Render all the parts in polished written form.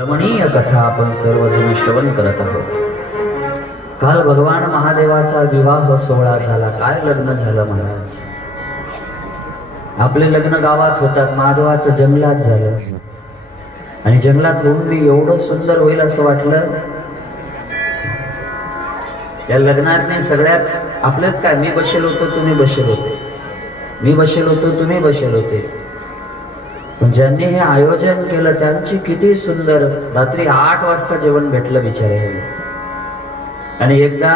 रमणीय कथा आपण सर्वजण श्रवण करत आहोत। काल भगवान महादेवाचा विवाह सोहळा झाला। काय लग्न झालं महाराज। आपले लग्न गावात होतात, महादेवाचं जंगलात झालं आणि जंगलात होऊन मी एवढं सुंदर होईल असं वाटलं। या लग्नात मी सगळ्यात आपल्यात काय, मी बसेल होतो तुम्ही बसेल होते, मी बसेल होतो तुम्ही बसेल होते, पण ज्यांनी हे आयोजन केलं त्यांची किती सुंदर रात्री 8 वाजता जेवण भेटलं बिचारे। आणि एकदा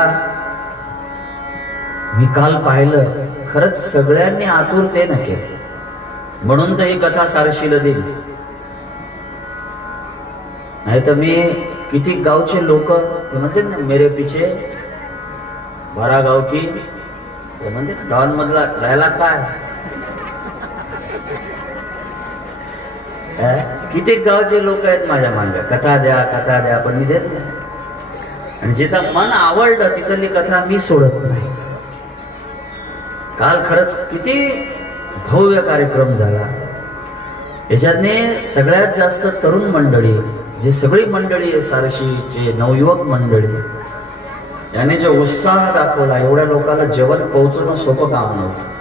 मी काल पाहिलं, खरंच सगळ्यांनी आतुरतेने केलं, म्हणून तर ही कथा सारशीला दिली। नाही तर मी किती गावचे लोक ते म्हणते ना, मेरे पीछे भरा गाव की, ते म्हणते डॉन मधला राहिला काय, किती गावचे लोक आहेत माझ्या मागे, कथा द्या, पण मी देत नाही। आणि जिथं मन आवडलं तिथली कथा मी सोडत नाही। काल खरंच किती भव्य कार्यक्रम झाला। याच्यातने सगळ्यात जास्त तरुण मंडळी, जी सगळी मंडळी आहे सारशीचे नवयुवक मंडळी, याने जो उत्साह दाखवला, एवढ्या लोकांना जेवण पोहोचवणं सोपं काम नव्हतं।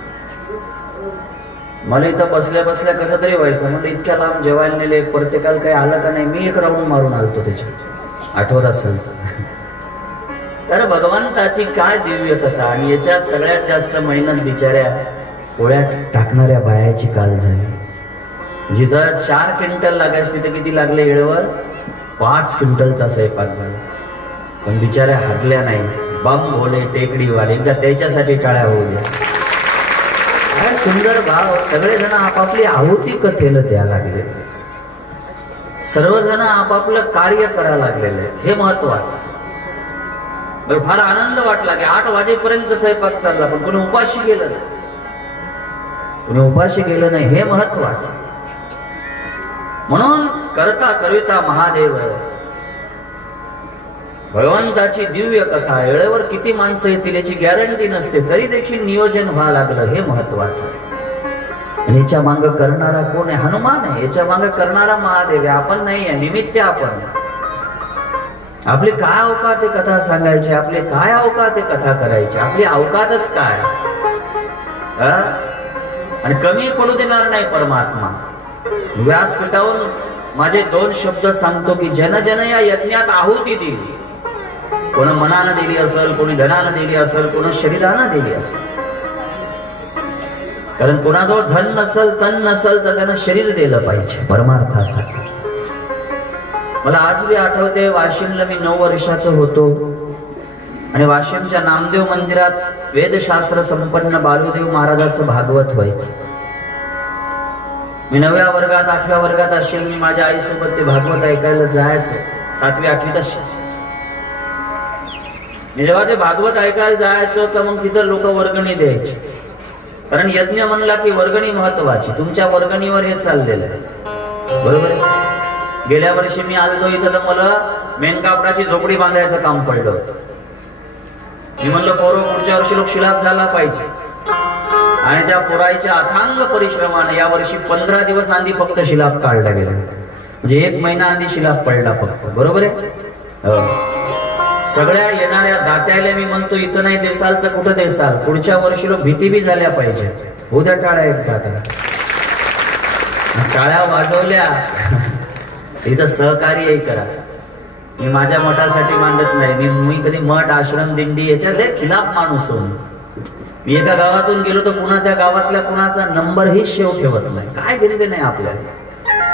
मला इथं बसल्या बसल्या कसं तरी व्हायचं, म्हणजे इतक्या लांब जेवायला नेले, प्रत्येकाला काही आलं का नाही, मी एक राऊंड मारून आलतो त्याच्या, आठवत असेल तर। भगवंताची काय दिव्य कथा। आणि याच्यात सगळ्यात जास्त मेहनत बिचाऱ्या पोळ्या टाकणाऱ्या बायाची काल झाली। जिथं 4 क्विंटल लागायचं तिथे किती लागले, येळवर 5 क्विंटलचा स्वयंपाक झाला। पण बिचाऱ्या हरल्या नाही, बम भोले टेकडीवाले, एकदा त्याच्यासाठी टाळ्या होऊ द्या। काय सुंदर भाव। सगळेजण आपापली आहुती कथेला द्या लागले, सर्वजण आपापलं कार्य करायला लागलेले, हे महत्वाचं। फार आनंद वाटला की 8 वाजेपर्यंत स्वयंपाक चालला, पण कोणी उपाशी गेलं नाही, हे महत्वाचं। म्हणून करता करिता महादेव, भगवंताची दिव्य कथा। वेळेवर किती माणसं येतील याची गॅरंटी नसते, तरी देखील नियोजन व्हायला लागलं, हे महत्वाचं। आणि याच्या मांग करणारा कोण आहे? हनुमान आहे। याच्या मांग करणारा महादेव आहे, आपण नाही आहे, निमित्त आपण। आपली काय अवकात आहे कथा सांगायची, आपले काय अवकात आहे कथा करायची, आपली अवकातच काय। आणि कमी पडू देणार नाही परमात्मा। व्यासपीठावरून माझे 2 शब्द सांगतो की जन जन या यज्ञात आहुती दिली, कोण मनानं दिली असेल, कोणी धनानं दिली असेल, कोण शरीरानं दिली असेल। कारण कोणाजवळ धन नसल, तन नसल, तर त्यानं शरीर दिलं पाहिजे परमार्थासाठी। मला आज बी आठवते, वाशिमला मी 9 वर्षाचं होतो आणि वाशिमच्या नामदेव मंदिरात वेदशास्त्र संपन्न बालुदेव महाराजाचं भागवत व्हायचं। मी 9व्या वर्गात 8व्या वर्गात असेल, मी माझ्या आईसोबत ते भागवत ऐकायला जायचो, 7वी 8वीत असेल। मी जेव्हा ते भागवत ऐकायला जायचो तर मग तिथं लोक वर्गणी द्यायचे, कारण यज्ञ म्हणला की वर्गणी महत्वाची। तुमच्या वर्गणीवर हे चाललेलं आहे, बरोबर आहे। गेल्या वर्षी मी आलो इथं तर मला मेनकापडाची झोपडी बांधायचं काम पडलं होतं। मी म्हणलं पोरं, पुढच्या वर्षी लोक शिलाप झाला पाहिजे, आणि त्या पोराईच्या अथांग परिश्रमाने या वर्षी 15 दिवस आधी फक्त शिलाप काढला गेला, म्हणजे 1 महिना आधी शिलाप पडला फक्त, बरोबर आहे। सगळ्या येणाऱ्या दात्याला मी म्हणतो, इथं नाही देसाल तर कुठं देसाल, पुढच्या वर्षी लोक भीती बी झाल्या पाहिजे। उद्या टाळ्या एकदा टाळ्या वाजवल्या इथं सहकार्यही करा। मी माझ्या मठासाठी मांडत नाही, मी कधी मठ आश्रम दिंडी याच्या खिलाफ माणूस होऊन। मी एका गावातून गेलो तर पुन्हा त्या गावातल्या कुणाचा नंबरही शेव ठेवत नाही, काय घेणं नाही आपल्याला।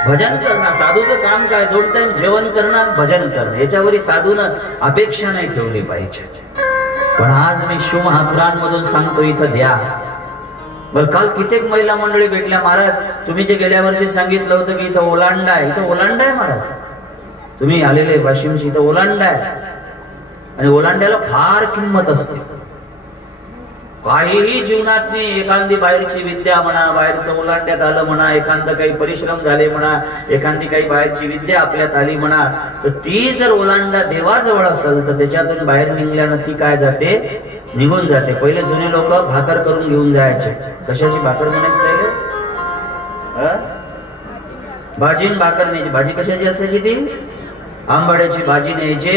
भजन करणं साधूचं काम काय, 2 टाइम जेवण करणं, भजन करणं, याच्यावरही साधूनं अपेक्षा नाही ठेवली पाहिजे। पण आज मी शिव महापुराणमधून सांगतो, इथं द्या। बरं, काल कित्येक महिला मंडळी भेटल्या, महाराज तुम्ही जे गेल्या वर्षी सांगितलं होतं की इथं ओलांडा आहे, इथं ओलांडा आहे महाराज, तुम्ही आलेले वाशिमशी, इथं ओलांडा आहे। आणि ओलांड्याला फार किंमत असते। काहीही जीवनात नाही, एखादी बाहेरची विद्या म्हणा, बाहेरचं ओलांड्यात आलं म्हणा, एखादं काही परिश्रम झाले म्हणा, एखादी काही बाहेरची विद्या आपल्यात आली म्हणा, तर ती जर ओलांडा देवाजवळ असेल तर त्याच्यातून बाहेर निघल्यानं ती काय जाते, निघून जाते। पहिले जुने लोक भाकर करून घेऊन जायचे। कशाची भाकर म्हणायची पहिले? भाजी भाकर नाही, भाजी कशाची असायची ती? आंबाड्याची भाजी न्यायचे,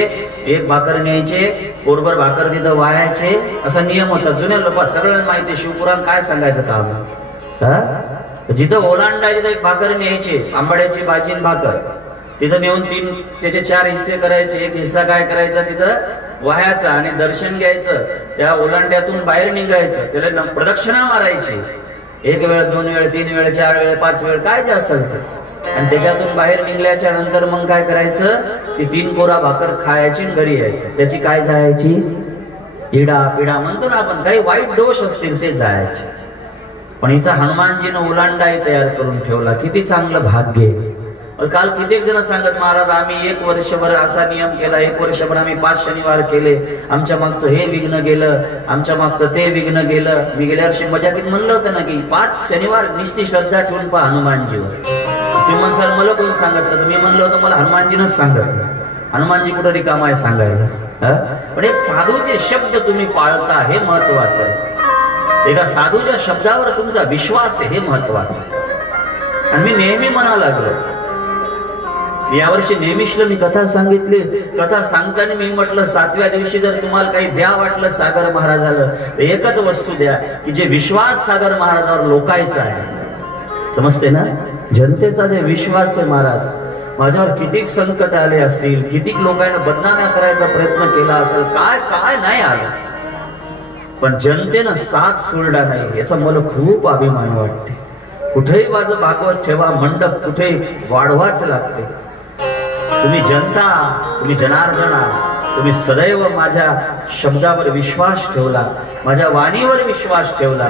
एक भाकर न्यायचे, पोरभर भाकर तिथं वाहायचे, असा नियम होता जुन्या लोकांना. सगळ्यांना माहिती, शिवपुराण काय सांगायचं काम. जिथं ओलांडायचे तिथं एक भाकर न्यायचे, आंबाड्याची भाजी आणि भाकर. तिथं नेऊन त्याचे 4 हिस्से करायचे. एक हिस्सा काय करायचा, तिथं वाहायचा आणि दर्शन घ्यायचं. त्या ओलांड्यातून बाहेर निघायचं, त्याला प्रदक्षिणा मारायची. 1 वेळ, 2 वेळ, 3 वेळ, 4 वेळ, 5 वेळ, काय जे असेल ते. आणि त्याच्यातून बाहेर निघल्याच्या नंतर मग काय करायचं, ती 3 कोरा भाकर खायची आणि घरी यायचं. त्याची काय जायची, इडा पिडा म्हणतो ना आपण, काही वाईट दोष असतील ते जायचे. पण इथं हनुमानजीनं ओलांडाही तयार करून ठेवला. किती चांगलं भाग्य. काल कित्येक जण सांगत, महाराज आम्ही 1 वर्षभर असा नियम केला, 1 वर्षभर आम्ही 5 शनिवार केले, आमच्या मागचं हे विघ्न गेलं, आमच्या मागचं ते विघ्न गेलं. मी गेल्या वर्षी मजाकीत म्हणलं होतं ना की 5 शनिवार निस्ती श्रद्धा ठेवून पहा हनुमानजीवर. तुम्ही सर मला कोण सांगितलं, मी म्हणलं होतं मला हनुमानजीनंच सांगितलं. हनुमानजी कुठं रिकामा आहे सांगायला. पण एक साधूचे शब्द तुम्ही पाळता हे महत्वाचं आहे. एका साधूच्या शब्दावर तुमचा विश्वास आहे हे महत्वाचं आहे. आणि मी नेहमी म्हणा लागलो, यावर्षी नेहमीशला मी कथा सांगितली. कथा सांगताना मी म्हटलं 7व्या दिवशी जर तुम्हाला काही द्या वाटलं सागर महाराजाला तर एकच वस्तू द्या की जे विश्वास सागर महाराजावर लोकायचा आहे. समजते ना, जनतेचा जे विश्वास आहे, महाराज माझ्यावर कितीक संकट आले असतील, कितीक लोकांना बदनाम्या करायचा प्रयत्न केला असेल, काय काय नाही आलं, पण जनतेनं साथ सोडला नाही याचा मला खूप अभिमान वाटते. कुठेही माझं भागवत ठेवा, मंडप कुठेही वाढवाच लागते. तुम्ही जनता, तुम्ही जनार्दना, तुम्ही सदैव माझ्या शब्दावर विश्वास ठेवला, माझ्या वाणीवर विश्वास ठेवला,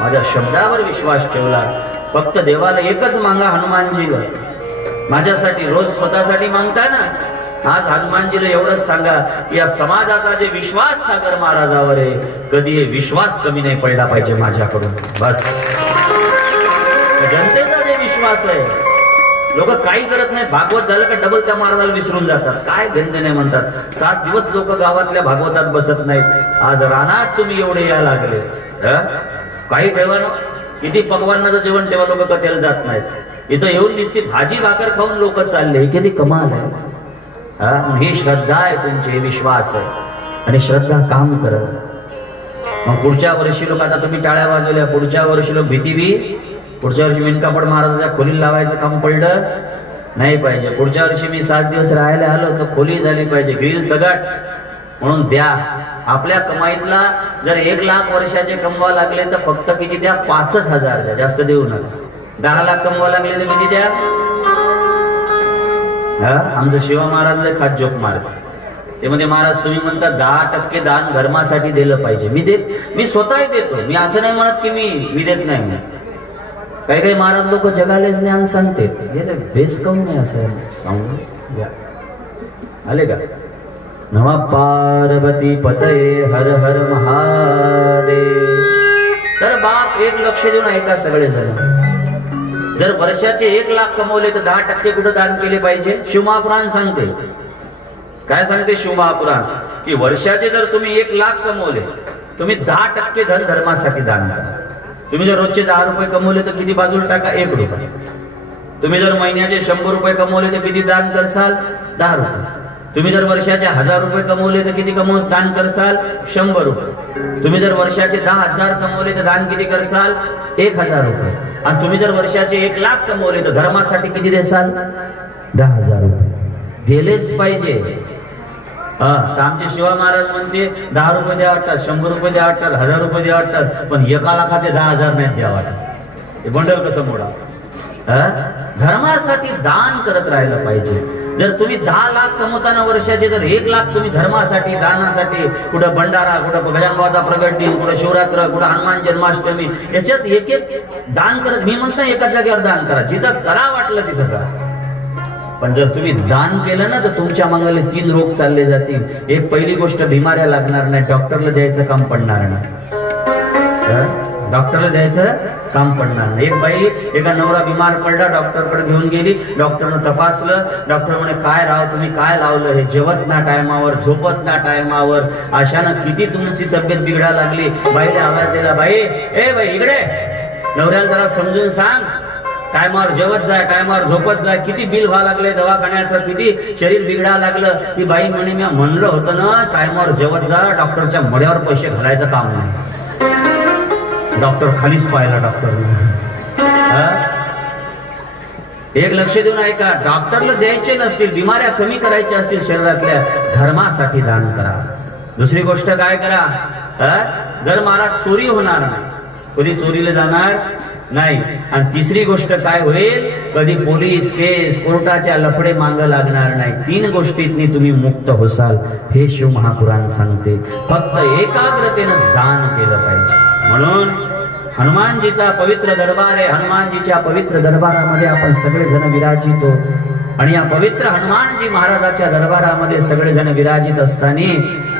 माझ्या शब्दावर विश्वास ठेवला. फक्त देवाला एकच मागा, हनुमानजीला. माझ्यासाठी रोज स्वतःसाठी मागता ना, आज हनुमानजीला एवढंच सांगा की या समाजाचा जे विश्वास सागर महाराजावर आहे, कधी हे विश्वास कमी नाही पडला पाहिजे माझ्याकडून. बस जनतेचा जे विश्वास आहे. लोक काही करत नाही, भागवत झालं का डबल त्या महाराजाला विसरून जातात. काय गंध नाही म्हणतात. 7 दिवस लोक गावातल्या भागवतात बसत नाहीत. आज रानात तुम्ही एवढे या लागले. काही ठेवा ना, किती पकवानाचं जेवण ठेवा, लोक कथेला जात नाहीत. इथं येऊन दिसती भाजी भाकर खाऊन लोक चालले, किती कमाल आहे. ही श्रद्धा आहे तुमची, विश्वास आहे आणि श्रद्धा काम करत. मग पुढच्या वर्षी लोक, आता तुम्ही टाळ्या वाजवल्या, पुढच्या वर्षी लोक भीती बी, पुढच्या वर्षी मेनकापड महाराजाच्या खोलीला लावायचं काम पडलं नाही पाहिजे. पुढच्या वर्षी मी 7 दिवस राहायला आलो तर खोली झाली पाहिजे, ग्रिल सगट म्हणून द्या. आपल्या कमाईतला जर 1 लाख वर्षाचे कमवा लागले तर फक्त किती द्या, 5,000 द्या, जास्त देऊ नका. 10 लाख कमवा लागले तर किती द्या. आमचं शिवा महाराज खात जोक मारते. ते म्हणजे महाराज तुम्ही म्हणता 10% दान धर्मासाठी दिलं पाहिजे. मी स्वतः देतो, मी असं नाही म्हणत की मी देत नाही. काही काही महाराज लोक जगाले ज्ञान सांगते, बेस काऊन नाही असं सांगू आले का. नमः पार्वती पतये हर हर महादेव. तर बाप 1 लक्ष देऊन ऐका सगळे जण. जर वर्षाचे 1 लाख कमवले तर 10% कुठं दान केले पाहिजे. शिवमहापुराण सांगते, काय सांगते शिवमहापुराण, की वर्षाचे जर तुम्ही 1 लाख कमवले, तुम्ही 10% धन धर्मासाठी दान करा. तुम्ही जर रोजचे 10 रुपये कमवले तर किती बाजूला टाका, 1 रुपये. तुम्ही जर महिन्याचे 100 रुपये कमवले तर किती दान करसाल, 10 रुपये. तुम्ही जर वर्षाचे 1000 रुपये कमवले तर किती दान करसाल, 100 रुपये. तुम्ही जर वर्षाचे 10,000 कमवले तर दान किती करसाल, 1,000 रुपये. आणि तुम्ही जर वर्षाचे 1 लाख कमवले तर धर्मासाठी किती देसाल, 10,000 रुपये. दिलेच पाहिजे. तर आमचे शिवा महाराज म्हणते 10 रुपये द्या वाटतात, 100 रुपये द्या वाटतात, 1000 रुपये द्या वाटतात, पण 1 लाखाचे 10,000 नाही द्या वाटत. हे बंडल कसं मोडा. धर्मासाठी दान करत राहिलं पाहिजे. जर तुम्ही 10 लाख कमवताना वर्षाचे जर 1 लाख तुम्ही धर्मासाठी दानासाठी, कुठं भंडारा, कुठं गजानबाचा प्रगट दिन, कुठं शिवरात्र, कुठं हनुमान जन्माष्टमी, याच्यात एक दान करत, मी म्हणतो एका जागेवर दान करा, जिथं करा वाटलं तिथं करा. पण जर तुम्ही दान केलं ना तर तुमच्या मागाले 3 रोग चालले जातील. एक पहिली गोष्ट, बिमाऱ्या लागणार नाही, डॉक्टरला द्यायचं काम पडणार नाही. डॉक्टरला द्यायचं काम पडणार नाही. एक बाई, एका नवरा बिमार पडला, डॉक्टरकडे घेऊन गेली. डॉक्टरनं तपासलं. डॉक्टर म्हणे काय राव तुम्ही काय लावलं, हे जेवत ना टायमावर, झोपत ना टायमावर, अशानं किती तुमची तब्येत बिघडा लागली. बाईला आवाज दिला, बाई ए बाई इकडे, नवऱ्याला जरा समजून सांग. टायमावर जेवत जाय, टायमावर झोपत जाय. किती बिल व्हायला लागले दवाखान्याचं, किती शरीर बिघडायला लागलं. ती बाई म्हणे मी म्हणलं होतं ना टायमावर जेवत जा, डॉक्टरच्या मड्यावर पैसे घालायचं काम नाही. डॉक्टर खालीच पाहिला डॉक्टरने. एक लक्ष देऊन ऐका, डॉक्टरला द्यायचे नसतील, बिमाऱ्या कमी करायच्या असतील शरीरातल्या, धर्मासाठी दान करा. दुसरी गोष्ट काय करा, जर महाराज चोरी होणार नाही, कधी चोरीला जाणार नाही. आणि तिसरी गोष्ट काय होईल, कधी पोलीस केस कोर्टाच्या लफडे मांग लागणार नाही. 3 गोष्टींनी तुम्ही मुक्त होसाल हे शिव महापुराण सांगते. फक्त एकाग्रतेनं दान केलं पाहिजे. म्हणून हनुमानजीचा पवित्र दरबार आहे. हनुमानजीच्या पवित्र दरबारामध्ये आपण सगळेजण विराजितो. आणि या पवित्र हनुमानजी महाराजाच्या दरबारामध्ये सगळेजण विराजित असताना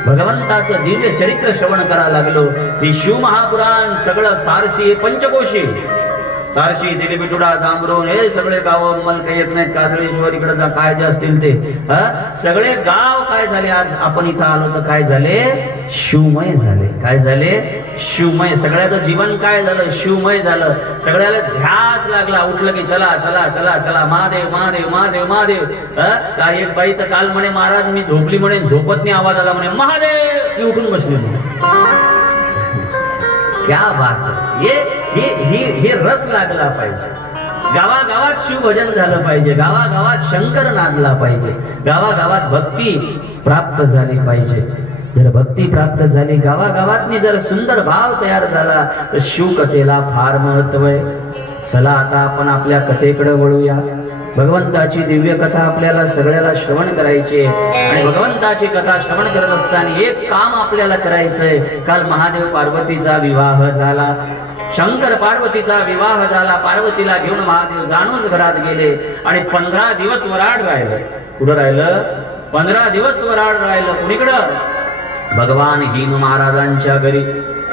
भगवंताचं दिव्य चरित्र श्रवण करायला लागलो. हे शिव महापुराण सगळं सारशी पंचकोशी, सारशी, तिलेबिटुडा, दामरोन हे सगळे गाव मला काही येत नाहीत. कासळेश्वर इकडे जा काय जे असतील ते सगळे गाव काय झाले, आज आपण इथं आलो तर काय झाले, शिवमय झाले. काय झाले, शिवमय. सगळ्याचं जीवन काय झालं, शिवमय झालं. सगळ्याला ध्यास लागला, उठलं की चला चला चला चला महादेव महादेव महादेव महादेव. काय एक बाई तर काल म्हणे महाराज मी झोपली म्हणे, झोपत नाही आवाज आला म्हणे महादेव, मी उठून बसली म्हणे. क्या बात आहे. हे रस लागला पाहिजे. गावागावात शिवभजन झालं पाहिजे, गावागावात शंकर नादला पाहिजे, गावागावात भक्ती प्राप्त झाली पाहिजे. जर भक्ती प्राप्त झाली, गावागावातनी जर सुंदर भाव तयार झाला तर शिवकथेला फार महत्व आहे. चला आता आपण आपल्या कथेकडे वळूया. भगवंताची दिव्य कथा आपल्याला सगळ्याला श्रवण करायची. आणि भगवंताची कथा श्रवण करत असताना एक काम आपल्याला करायचंय. काल महादेव पार्वतीचा विवाह झाला, शंकर पार्वतीचा विवाह झाला. पार्वतीला घेऊन महादेव जाणूच घरात गेले आणि 15 दिवस वराड राहिलं. कुठं राहिलं, 15 दिवस वराड राहिलं. कुणीकडं, भगवान हिम महाराजांच्या घरी.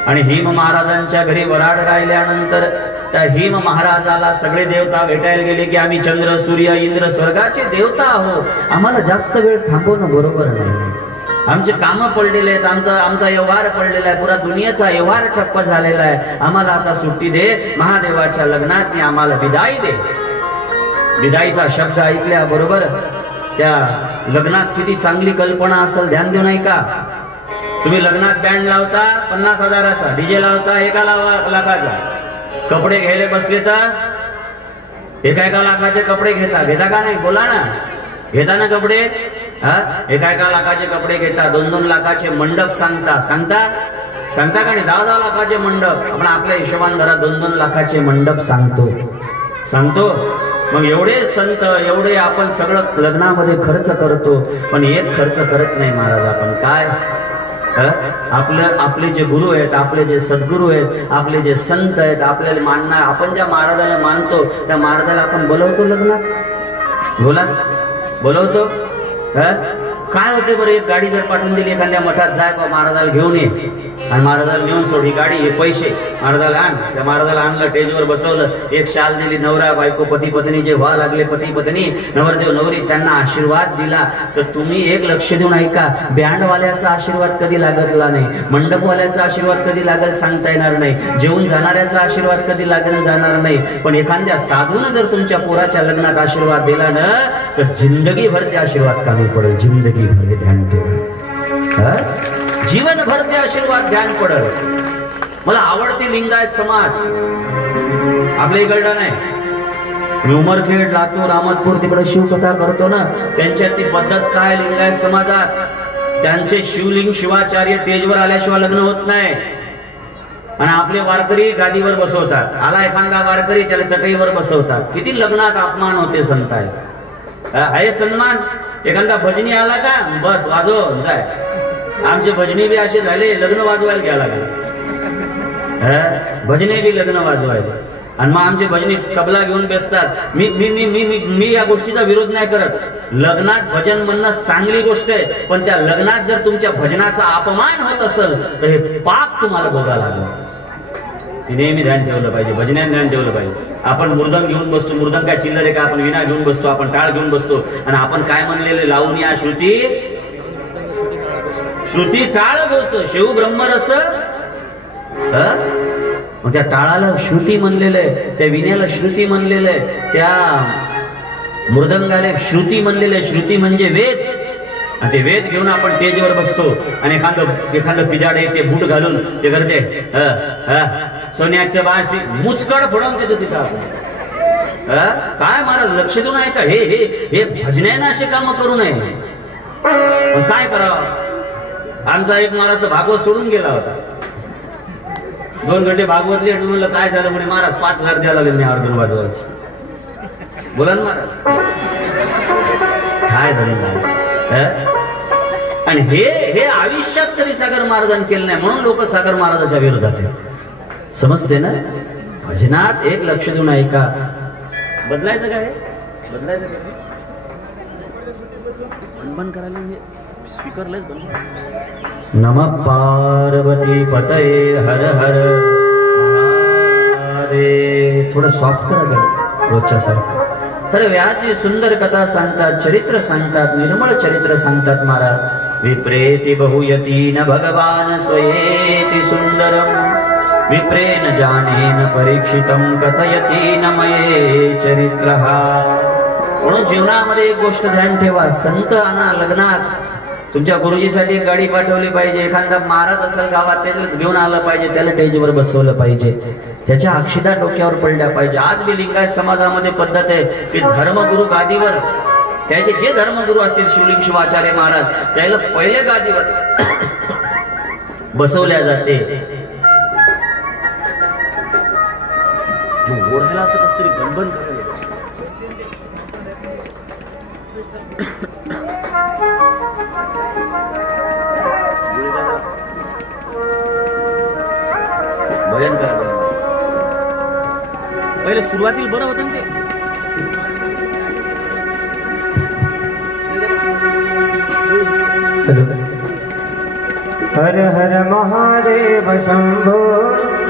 आणि हिम महाराजांच्या घरी वराड राहिल्यानंतर त्या हिम महाराजाला सगळे देवता भेटायला गेले की आम्ही चंद्र सूर्य इंद्र स्वर्गाचे देवता आहोत, आम्हाला जास्त वेळ थांबवणं बरोबर नाही. आमचे काम पडलेले आहेत, आमचा व्यवहार पडलेला आहे, पुरा दुनियेचा व्यवहार ठप्प झालेला आहे, आम्हाला आता सुट्टी दे. महादेवाच्या लग्नात आम्हाला विदाई दे. विदाईचा शब्द ऐकल्या बरोबर त्या लग्नात किती चांगली कल्पना असेल, ध्यान देऊ नाही का. तुम्ही लग्नात बँड लावता 50,000चा, डीजे लावता 1 लाखाचा, कपडे घ्यायला बसले तर 1 लाखाचे कपडे घेता का नाही, बोला ना, घेता ना कपडे. 1 लाखाचे कपडे घेता, 2-2 लाखाचे मंडप सांगता का नाही, 10-10 लाखाचे मंडप. आपण आपल्या हिशोबान धरा 2-2 लाखाचे मंडप सांगतो. मग एवढे संत, एवढे आपण सगळं लग्नामध्ये खर्च करतो, पण एक खर्च करत नाही महाराज. आपण काय, आपले जे गुरु आहेत, आपले जे सद्गुरु आहेत, आपले जे संत आहेत, आपल्याला मानणार, आपण ज्या महाराजाला मानतो त्या महाराजाला आपण बोलवतो लग्नात, बोलवतो. काय होते बरं, एक गाडी जर पाठवून दिली एखाद्या मठात, जाय बा महाराजाला घेऊन ये, आणि महाराजाला नेऊन सोड, ही गाडी, हे पैसे महाराजाला आण. त्या महाराजाला आणलं, टेजवर बसवलं, एक शाल दिली, नवरा बायको पती पत्नी जे व्हा लागले, पती पत्नी नवरदेव नवरी, त्यांना आशीर्वाद दिला. तर तुम्ही एक लक्ष देऊन ऐका, बँडवाल्याचा आशीर्वाद कधी लागला नाही, मंडपवाल्याचा आशीर्वाद कधी लागेल सांगता येणार नाही, जेवून जाणाऱ्याचा आशीर्वाद कधी लागेल जाणार नाही. पण एखाद्या साधून जर तुमच्या पोराच्या लग्नात आशीर्वाद दिला ना, तर जिंदगीभर ते आशीर्वाद कामी पडेल. जिंदगीभर हे ध्यान ठेवा, जीवनभर ते आशीर्वाद ध्यान पडल. मला आवडते लिंगायत समाज, आपल्या इकडला नाही, उमरखेड, लातूर, अहमदपूर तिकडे शिवकथा करतो ना, त्यांच्यात ती पद्धत काय, लिंगायत समाजात त्यांचे शिवलिंग शिवाचार्य टेजवर आल्याशिवाय लग्न होत नाही. आणि आपले वारकरी गादीवर बसवतात. आला एखादा वारकरी त्याला चटईवर बसवतात. किती लग्नात अपमान होते संतांचा. आहे सन्मान. एखादा भजनी आला का, बस वाजव जाय. आमचे भजनी बी असे झाले, लग्न वाजवायला घ्यायला लागले, भजने बी लग्न वाजवायला. आणि मग आमचे भजनी तबला घेऊन बसतात. मी या गोष्टीचा विरोध नाही करत. लग्नात भजन म्हणणं चांगली गोष्ट आहे, पण त्या लग्नात जर तुमच्या भजनाचा अपमान होत असेल तर हे पाप तुम्हाला भोगायला लागलं. नेहमी ध्यान ठेवलं पाहिजे, भजनात ध्यान ठेवलं पाहिजे. आपण मृदंग घेऊन बसतो, मृदंग काय चिल्लर आहे का, आपण विना घेऊन बसतो, आपण टाळ घेऊन बसतो, आणि आपण काय म्हणलेले लावून या श्रुती टाळ बसतो, शिव ब्रह्मरस मग त्या टाळाला श्रुती म्हणलेलं आहे, त्या विण्याला श्रुती म्हणलेलं आहे, त्या मृदंगाला श्रुती म्हणलेलं आहे. श्रुती म्हणजे वेद. आणि ते वेद घेऊन आपण स्टेजवर बसतो आणि एखादं पिजाडे ते बूट घालून ते करते सोन्याच्या बाशी मुचकड फोडून देतो तिथं आपण. काय महाराज लक्ष देऊन आहे का? हे हे हे भजण्यानं असे काम करू नये. पण काय करावं? आमचा एक महाराज तर भागवत सोडून गेला होता. 2 घंटे भागवत लेट म्हणलं काय झालं म्हणे महाराज 5,000 द्यायला लागले मी ऑर्गन वाजवायची. बोला ना महाराज काय झालं? आणि हे आयुष्यात तरी सागर महाराजांनी केलं नाही म्हणून लोक सागर महाराजाच्या विरोधात आहेत. समजते ना? भजनात एक लक्ष देऊन ऐका. बदलायचं काय? बदलायचं काय? बंद करायला स्पीकरलाच बंद. नमः पार्वती पतये हर हर महादेव. थोडं सॉफ्ट करा रोजच्या सारखं. तर व्याजी सुंदर कथा सांगतात, चरित्र सांगतात, निर्मळ चरित्र सांगतात महाराज. विप्रेति बहुयती न भगवान स्वयेति सुंदरम विप्रेन जानेन परीक्षितम कथयति न मये चरित्रः. म्हणून जीवनामध्ये एक गोष्ट ध्यान ठेवा. संत आणा लग्नात. तुमच्या गुरुजीसाठी एक गाडी पाठवली पाहिजे. एखादा महाराज असेल गावात त्याला घेऊन आलं पाहिजे, त्याला स्टेजवर बसवलं पाहिजे, त्याच्या अक्षिदा डोक्यावर पडल्या पाहिजे. आज बी लिंगायत समाजामध्ये पद्धत आहे की धर्मगुरु गादीवर त्याचे जे धर्मगुरु असतील शिवलिंग शिवाचार्य महाराज त्याला पहिले गादीवर बसवल्या जाते. ओढायला असं कसं तरी गणबन करायला भयन करा. पहिले सुरुवातीला बरं होतं ना ते. हर हर महादेव शंभो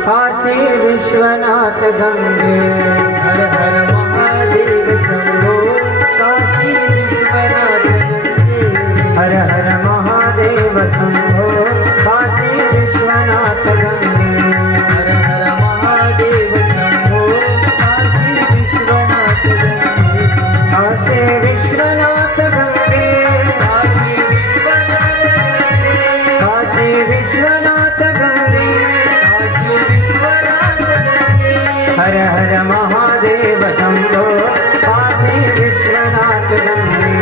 काशी विश्वनाथ गंगे. हर हर महादेव शंभो काशी विश्वनाथ गंगे. हर हर महादेव शंभो काशी विश्वनाथ गंगे. हर हर महादेव शंभो काशी विश्वनाथ गंगे. काशी विश्वनाथ गंगे. विश्वनाथ गंगे. हर हर महादेव शंभो काशी विश्वनाथ गंगे.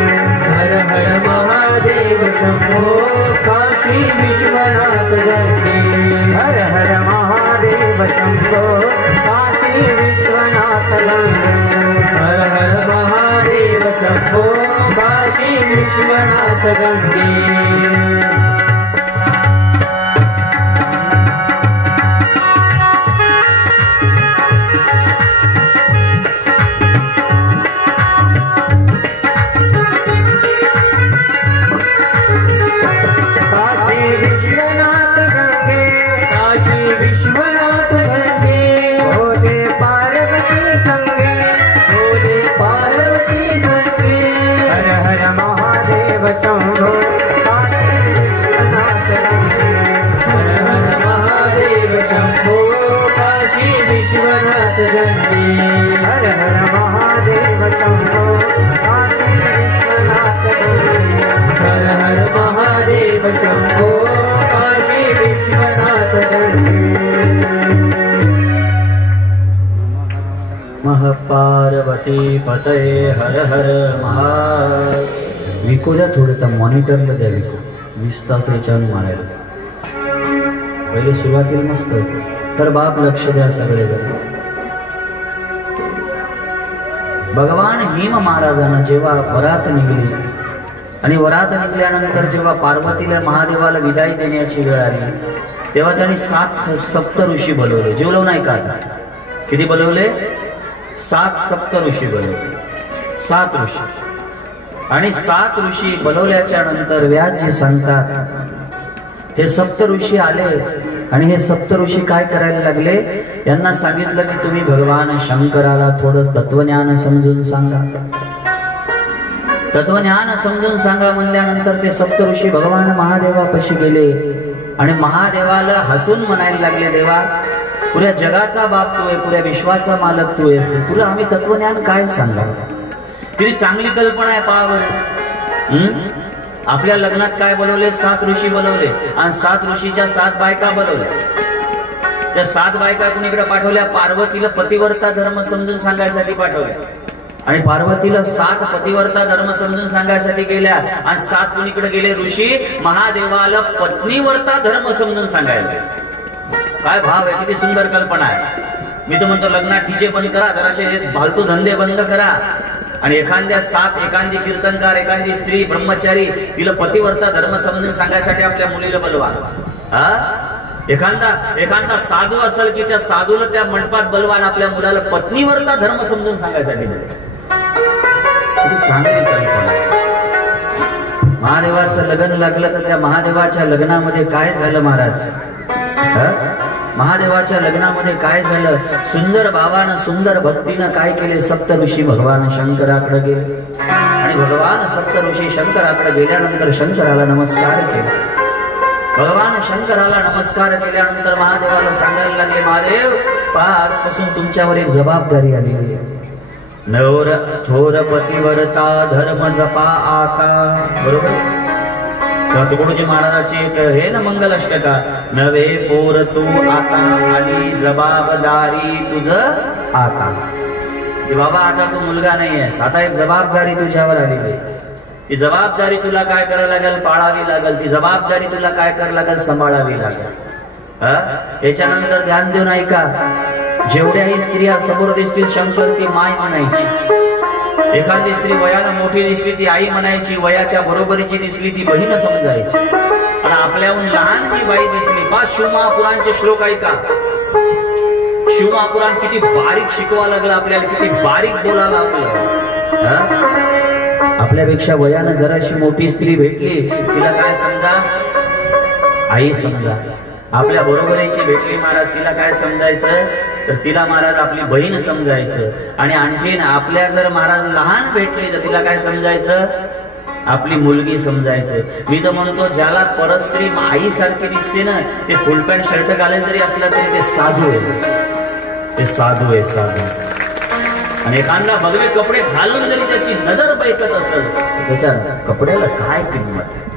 हर हर महादेव शंभो काशी विश्वनाथ गंगे. हर हर महादेव शंभो काशी विश्वनाथ गंगे. हर हर महादेव शंभो काशी विश्वनाथ गंगे. शंभो काशी विश्वनाथ गंगे. हर हर महादेव शंभो काशी विश्वनाथ गंगे. हर हर महादेव शंभो काशी विश्वनाथ गंगे. हर हर महादेव शंभो काशी विश्वनाथ गंगे. महापार्वती पतये हर हर महादेव. विको द्या थोडं त्या मॉनिटरला द्या. विको 20 तास याच्यावर मारायला. पहिले सुरुवातीला मस्त होतं. तर बाप लक्ष द्या सगळेजण. भगवान हिम महाराजांना जेव्हा वरात निघली आणि वरात निघल्यानंतर जेव्हा पार्वतीला महादेवाला विदाई देण्याची वेळ आली तेव्हा त्यांनी 7 सप्त ऋषी बोलवले. जेवलो नाही का? आता किती बोलवले? 7 सप्त ऋषी बोलवले. 7 ऋषी. आणि 7 ऋषी बोलवल्याच्या नंतर व्यासजी सांगतात हे सप्त ऋषी आले आणि हे सप्त ऋषी काय करायला लागले? यांना सांगितलं की तुम्ही भगवान शंकराला थोडं तत्वज्ञान समजून सांगा. तत्वज्ञान समजून सांगा म्हणल्यानंतर ते सप्त ऋषी भगवान महादेवापाशी गेले आणि महादेवाला हसून म्हणायला लागले, देवा पुऱ्या जगाचा बाप तू आहे, पुऱ्या विश्वाचा मालक तू आहेस. तुला आम्ही तत्वज्ञान काय सांगा. किती चांगली कल्पना आहे पाहावर. आपल्या लग्नात काय बोलवले? 7 ऋषी बोलवले आणि 7 ऋषीच्या 7 बायका बोलवल्या. त्या 7 बायका कुणीकडे पाठवल्या? पार्वतीला पतिव्रता धर्म समजून सांगायसाठी पाठवल्या. आणि पार्वतीला 7 पतिव्रता धर्म समजून सांगायसाठी गेल्या आणि 7 कुणीकडे गेले? ऋषी महादेवाला पत्नीव्रता धर्म समजून सांगायला. काय भाव आहे, किती सुंदर कल्पना आहे. मी तर म्हणतो लग्नात डीजे बंद करा, जराशे फालतू धंदे बंद करा आणि एखादी कीर्तनकार, एखादी स्त्री ब्रह्मचारी तिला पतिव्रता धर्म समजून सांगायसाठी आपल्या मुलीला बोलवा. एखादा साधू असेल की त्या साधूला त्या मंडपात बोलवा आणि आपल्या मुलाला पत्नीव्रता धर्म समजून सांगायसाठी चांगली कल्पना. महादेवाचं लग्न लागलं तर त्या महादेवाच्या लग्नामध्ये काय झालं महाराज? महादेवाच्या लग्नामध्ये काय झालं? सुंदर भावानं सुंदर भक्तीनं काय केले? सप्त ऋषी भगवान शंकराकडे गेले आणि भगवान सप्त ऋषी शंकराकडे गेल्यानंतर शंकराला नमस्कार केले. भगवान शंकराला नमस्कार केल्यानंतर महादेवाला सांगायला लागले, महादेव आजपासून तुमच्यावर एक जबाबदारी आलेली आहे. नवर थोर पतिव्रता धर्म जपा आता. बरोबर? तुकडोजी महाराजाची हे ना मंगल अष्टका. नवे पोर तू आता आली जबाबदारी तुझ आता. बाबा आता तू मुलगा नाही आहेस, आता एक जबाबदारी तुझ्यावर आलेली. ती जबाबदारी तुला काय करायला लागेल? पाळावी लागेल. ती जबाबदारी तुला काय करायला लागेल? सांभाळावी लागेल. याच्यानंतर ध्यान देऊन ऐका. जेवढ्याही स्त्रिया समोर दिसतील शंकर ती माय म्हणायची. एखादी स्त्री वयानं मोठी दिसली ती आई म्हणायची, वयाच्या बरोबरीची दिसली ती बहीण समजायची. आणि आपल्याहून लहान जी बाई दिसली, बा शिवमहापुराणचे श्लोक ऐका. शिवमहापुराण किती बारीक शिकवा लागलं आपल्याला, किती बारीक बोलायला लागलं. आपल्यापेक्षा वयानं जराशी मोठी स्त्री भेटली तिला काय समजा? आई समजा. आपल्या बरोबरीची भेटली महाराज तिला काय समजायचं? तर तिला महाराज आपली बहीण समजायचं. आणि आणखीन आपल्या जर महाराज लहान भेटली तर तिला काय समजायचं? आपली मुलगी समजायचं. मी तर म्हणतो ज्याला परस्त्री आई सारखी दिसते ना, ते फुल पॅन्ट शर्ट घालेल जरी असला तरी ते साधू आहे. ते साधू आहे, साधू. आणि एखादा भगवे कपडे घालून जरी त्याची नजर बैठत असेल त्याच्या कपड्याला काय किंमत आहे?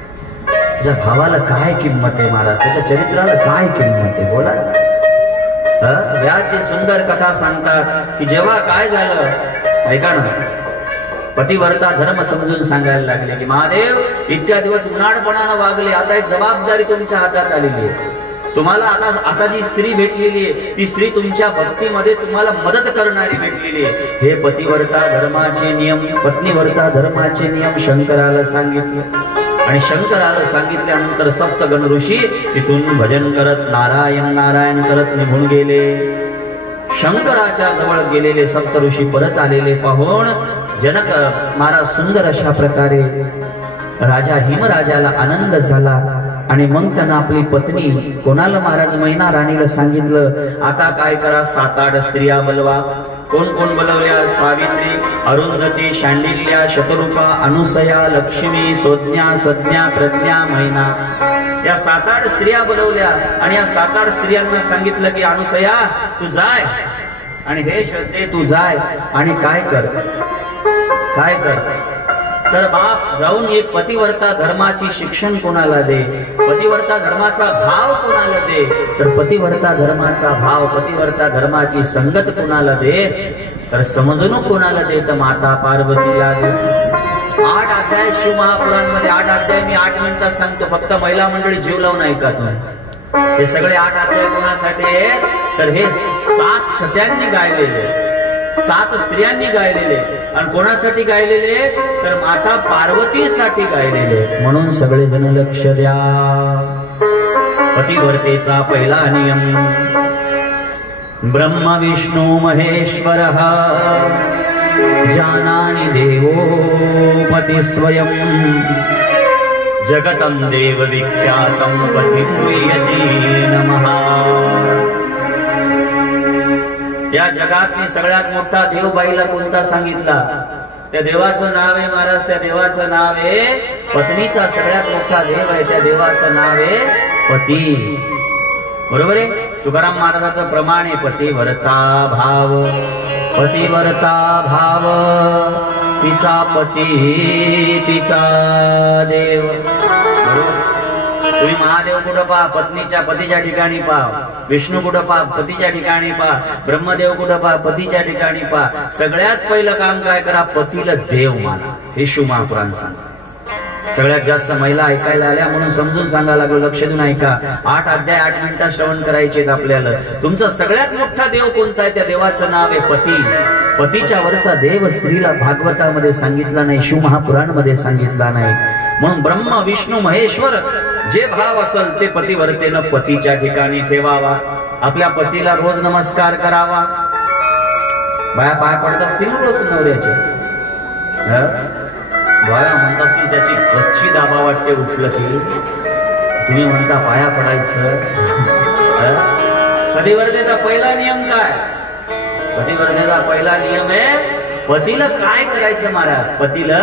त्याच्या भावाला काय किंमत आहे महाराज? त्याच्या चरित्राला काय किंमत आहे? बोला. व्यासची सुंदर कथा सांगतात की जेव्हा काय झालं ऐका ना, पतिव्रता धर्म समजून सांगायला लागले की महादेव इतक्या दिवस उन्हाळपणानं वागले, आता एक जबाबदारी तुमच्या हातात आलेली आहे. तुम्हाला आता जी स्त्री भेटलेली आहे ती स्त्री तुमच्या भक्तीमध्ये तुम्हाला मदत करणारी भेटलेली आहे. हे पतिव्रता धर्माचे नियम, पत्नीव्रता धर्माचे नियम शंकराला सांगितले. आणि शंकराला सांगितल्यानंतर सप्तगण ऋषी तिथून भजन करत नारायण नारायण करत निघून गेले. शंकराच्या जवळ गेलेले सप्त ऋषी परत आलेले पाहून जनक महाराज सुंदर अशा प्रकारे राजा हिमराजाला आनंद झाला. आणि मग त्यांना आपली पत्नी कोणाला महाराज मैना राणीला सांगितलं, आता काय करा, 7-8 स्त्रिया बोलवा. कोण कोण बोलवल्या? सावित्री, अरुंधती, शांडिल्या, शतरूपा, अनुसया, लक्ष्मी, सोज्ञा, सज्ञा, प्रज्ञा, मैना. या 7-8 स्त्रिया बोलवल्या आणि या 7-8 स्त्रियांना सांगितलं की अनुसया तू जाय आणि हे श्रद्धे तू जाय आणि काय कर तर बाप जाऊन एक पतिव्रता धर्माची शिक्षण कोणाला दे, पतिव्रता धर्माचा भाव कोणाला दे. तर पतिव्रता धर्माचा भाव, पतिव्रता धर्माची संगत कोणाला दे, तर समजणूक कोणाला दे, तर माता पार्वतीला दे. 8 अध्याय शिवमहापुराणमध्ये 8 अध्याय मी 8 मिनिटात सांगतो. फक्त महिला मंडळी जीव लावून ऐका तुम्ही. हे सगळे 8 अध्याय कोणासाठी आहे? तर हे 7 सत्यांनी गायलेले, 7 स्त्रियांनी गायलेले. आणि कोणासाठी गायलेले? तर माता पार्वतीसाठी गायलेले. म्हणून सगळे जण लक्ष द्या. पतिव्रतेचा पहिला नियम, ब्रह्म विष्णू महेश्वर जानानि देवो पति स्वयं जगतं देव विख्यातं पतिं प्रीयते नमः. या जगातली सगळ्यात मोठा देव बाईला कोणता सांगितला? त्या देवाचं नाव आहे महाराज, त्या देवाचं नाव आहे पत्नीचा सगळ्यात मोठा देव आहे, त्या देवाचं नाव आहे पती. बरोबर आहे? तुकाराम महाराजाचं प्रमाण आहे, पतिव्रता भाव, पतिव्रता भाव, तिचा पती तिचा देव. तुम्ही महादेव कुठं पहा, पत्नीच्या पतीच्या ठिकाणी पहा. विष्णू कुठं पहा, पतीच्या ठिकाणी पहा. ब्रह्मदेव कुठं पहा, पतीच्या ठिकाणी पहा. सगळ्यात पहिलं काम काय करा, पतीला देव माना. हे शिवमहापुराण सांगतात. सगळ्यात जास्त महिला ऐकायला आल्या म्हणून समजून सांगायला लागलो, लक्ष देऊन ऐका. 8 अध्याय 8 मिनिटात श्रवण करायचे आपल्याला. तुमचा सगळ्यात मोठा देव कोणता आहे, त्या देवाचं नाव आहे पती. पतीच्या वरचा देव स्त्रीला भागवतामध्ये सांगितला नाही, शिवमहापुराणमध्ये सांगितला नाही. म्हणून ब्रह्म विष्णू महेश्वर जे भाव असेल ते पतिव्रतेनं पतीच्या ठिकाणी ठेवावा. आपल्या पतीला रोज नमस्कार करावा. बाया पाय पडत असतील ना रोज नवऱ्याचे, बाया म्हणत असतील त्याची कच्ची दाबा वाटते उठलं की, तुम्ही म्हणता पाया पडायचं. पतिव्रतेचा पहिला नियम काय, पतिव्रतेचा पहिला नियम आहे पतीला काय करायचं महाराज, पतीला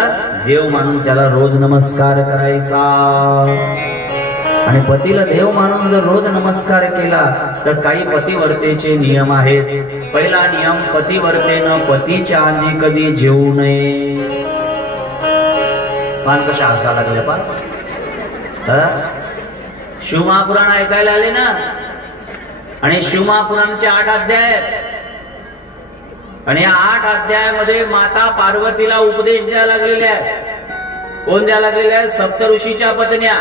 देव मानून त्याला रोज नमस्कार करायचा. आणि पतीला देव मानून जर रोज नमस्कार केला तर काही पतिव्रतेचे नियम आहेत. पहिला नियम, पतिव्रतेनं पतीच्या आधी कधी जेवू नये. पाच कशा हसा लागल्या पा, शिवमहापुराण ऐकायला आले ना. आणि शिवमहापुराणचे 8 अध्याय आहेत. आणि या 8 अध्यायामध्ये माता पार्वतीला उपदेश द्यायला लागलेले आहेत. कोण द्यायला लागलेले आहेत, सप्त ऋषीच्या पत्न्या.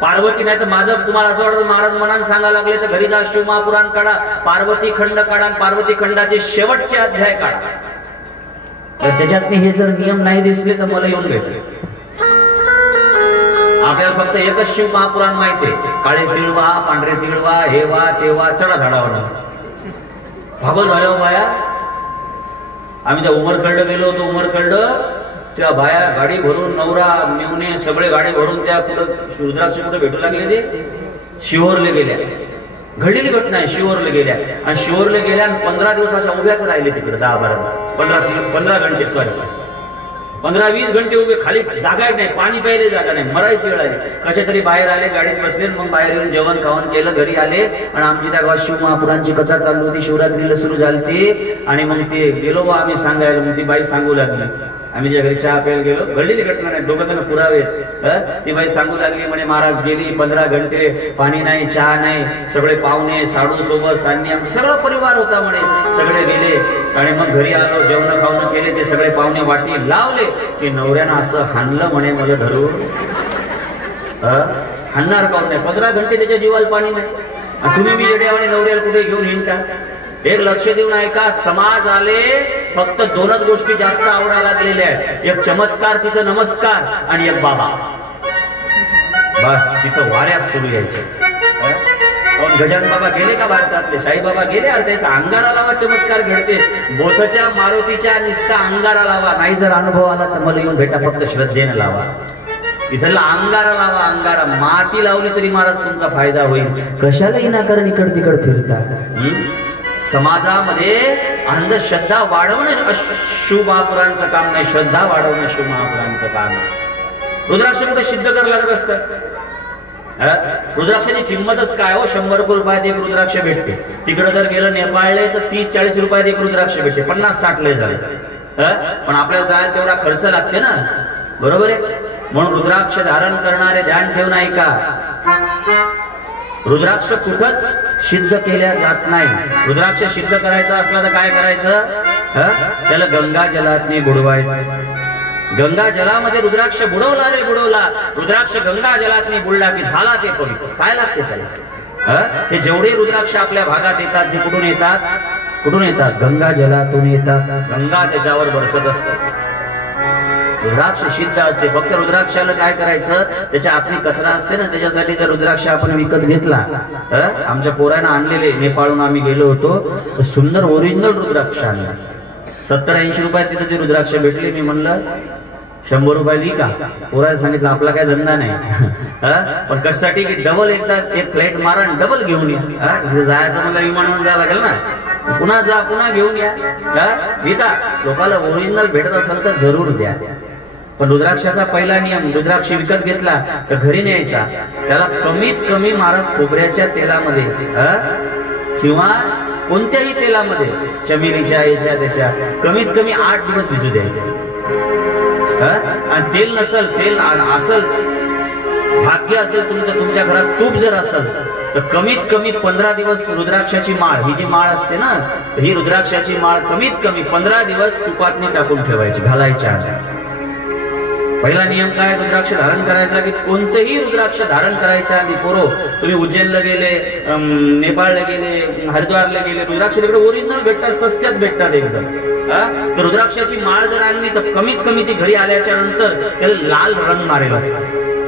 पार्वती नाही तर माझं तुम्हाला असं वाटतं महाराज मनान सांगायला लागले तर घरी जा शिवमहापुराण काढा, पार्वती खंड काढा, पार्वती खंडाचे शेवटचे अध्याय काढा. तर त्याच्यात हे जर नियम नाही दिसले तर मला येऊन भेटले. आपल्याला फक्त एकच शिवमहापुराण माहितीये, काळे तिळवा, पांढरे तिळवा, हे वा ते वा, चढा झाडावर. भागवत झाल्या बाया. आम्ही त्या उमरखंड गेलो होतो. उमरखंड त्या बाया गाडी भरून, नवरा मेवणे सगळे गाडी भरून त्या कुठं रुद्राक्ष कुठं भेटू लागले, ते शिहोरले गेल्या. घडलेली घटना आहे. शिहोरले गेल्या आणि शिहोरले गेल्या आणि 15 दिवस अशा उभ्याच राहिले तिकडे. 10-12 15 घंटे, सॉरी 15-20 घंटे उभे. खाली जागा नाही, पाणी प्यायला जागा नाही, मरायची वेळ आली. कशा तरी बाहेर आले, गाडीत बसले, मग बाहेर येऊन जेवण खावण केलं, घरी आले. आणि आमची त्या गावात शिवमहापुराणची कथा चालू होती, शिवरात्रीला सुरू झाली ती. आणि मग ते गेलो बा आम्ही सांगायला. मग ती बाई सांगू लागली, आम्ही ज्या घरी चहा प्यायला गेलो, घडलेली घटना नाही, 2 जण पुरावे. ती बाई सांगू लागली म्हणे महाराज गेली 15 घंटे, पाणी नाही, चहा नाही, सगळे पाहुणे साडू सोबत सांनी, आमचा सगळा परिवार होता म्हणे, सगळे गेले. आणि मग घरी आलो, जेवण खावणं केले, ते सगळे पाहुणे वाटी लावले की नवऱ्यानं असं हाणलं म्हणे मला धरून. हाणणार काऊन नाही, 15 घंटे त्याच्या जीवाला पाणी नाही. आणि तुम्ही मी येड्यावाने नवऱ्याला कुठे घेऊन हिंडता. एक लक्ष देऊन ऐका, समाज आले फक्त 2च गोष्टी जास्त आवडायला लागलेल्या आहेत. एक चमत्कार, तिथं नमस्कार, आणि एक बाबा. बस तिथं वाऱ्यास सुरू यायचे. गजानन बाबा गेले का भारतातले, शाही बाबा गेले. अरे त्याचा अंगारा लावा, चमत्कार घडते. बोथच्या मारुतीच्या निस्ता अंगारा लावा. नाही जर अनुभव आला तर मला येऊन भेटा, फक्त श्रद्धेने लावा. इथला अंगारा लावा, अंगारा. माती लावली तरी महाराज तुमचा फायदा होईल. कशाला विनाकारण इकड तिकड फिरता. समाजामध्ये अंधश्रद्धा वाढवणं शिवमहापुराणचं काम नाही, श्रद्धा वाढवणं शिवमहापुराणचं काम आहे. रुद्राक्ष कुठे सिद्ध करायला लागत असतं. रुद्राक्षाची किंमतच काय हो, 100 रुपयात एक रुद्राक्ष भेटते. तिकडे जर गेलं नेपाळले तर 30-40 रुपयात एक रुद्राक्ष भेटते. 50-60 लय झाले. पण आपल्याला जायला तेवढा खर्च लागते ना, बरोबर आहे. म्हणून रुद्राक्ष धारण करणारे ध्यान ठेवून ऐका, रुद्राक्ष कुठंच सिद्ध केल्या जात नाही. रुद्राक्ष सिद्ध करायचं असलं तर काय करायचं, त्याला गंगा जलातने बुडवायचं. गंगा जलामध्ये रुद्राक्ष बुडवला रे बुडवला, रुद्राक्ष गंगा जलातने बुडला की झाला ते पवित्र. काय लागते त्याला. हे जेवढे रुद्राक्ष आपल्या भागात येतात ते कुठून येतात, कुठून येतात, गंगा जलातून येतात. गंगा त्याच्यावर बरसत असते. रुद्राक्ष सिद्ध असते. फक्त रुद्राक्षाला काय करायचं, त्याच्या आतली कचरा असते ना, त्याच्यासाठी जर रुद्राक्ष आपण विकत घेतला. आमच्या पोरानं आणलेले, नेपाळहून आम्ही गेलो होतो, सुंदर ओरिजिनल रुद्राक्ष आणला. 70-80 रुपयात तिथं ते रुद्राक्ष भेटले. मी म्हणलं 100 रुपये दी का. पोराला सांगितलं आपला काय धंदा नाही. पण कशासाठी की डबल एकदा एक फ्लाईट मारा आणि डबल घेऊन या. जायचं मला विमानावर जायला लागेल ना, पुन्हा जा पुन्हा घेऊन या. गीता लोकांना ओरिजिनल भेटत असेल तर जरूर द्या. पण रुद्राक्षाचा पहिला नियम, रुद्राक्ष विकत घेतला तर घरी न्यायचा, त्याला कमीत कमी महाराज खोबऱ्याच्या तेलामध्ये किंवा कोणत्याही तेलामध्ये, चमेलीच्या याच्या त्याच्या, कमीत कमी 8 दिवस भिजू द्यायचं. आणि तेल नसल, तेल असल, भाग्य असेल तुमचं, तुमच्या घरात तूप जर असेल तर कमीत कमी 15 दिवस रुद्राक्षाची माळ, ही जी माळ असते ना, ही रुद्राक्षाची माळ कमीत कमी 15 दिवस तुपातनी टाकून ठेवायची, घालायच्या. पहिला नियम काय, रुद्राक्ष धारण करायचा की कोणतेही रुद्राक्ष धारण करायच्या आधी पोरो, तुम्ही उज्जैनला गेले, नेपाळला गेले, हरिद्वारला गेले, रुद्राक्ष तिकडे ओरिजिनल भेटतात, सस्त्यात भेटतात एकदम. तर रुद्राक्षाची माळ जर आणली तर कमीत कमी ती घरी आल्याच्या नंतर त्याला लाल रंग मारेल असतात.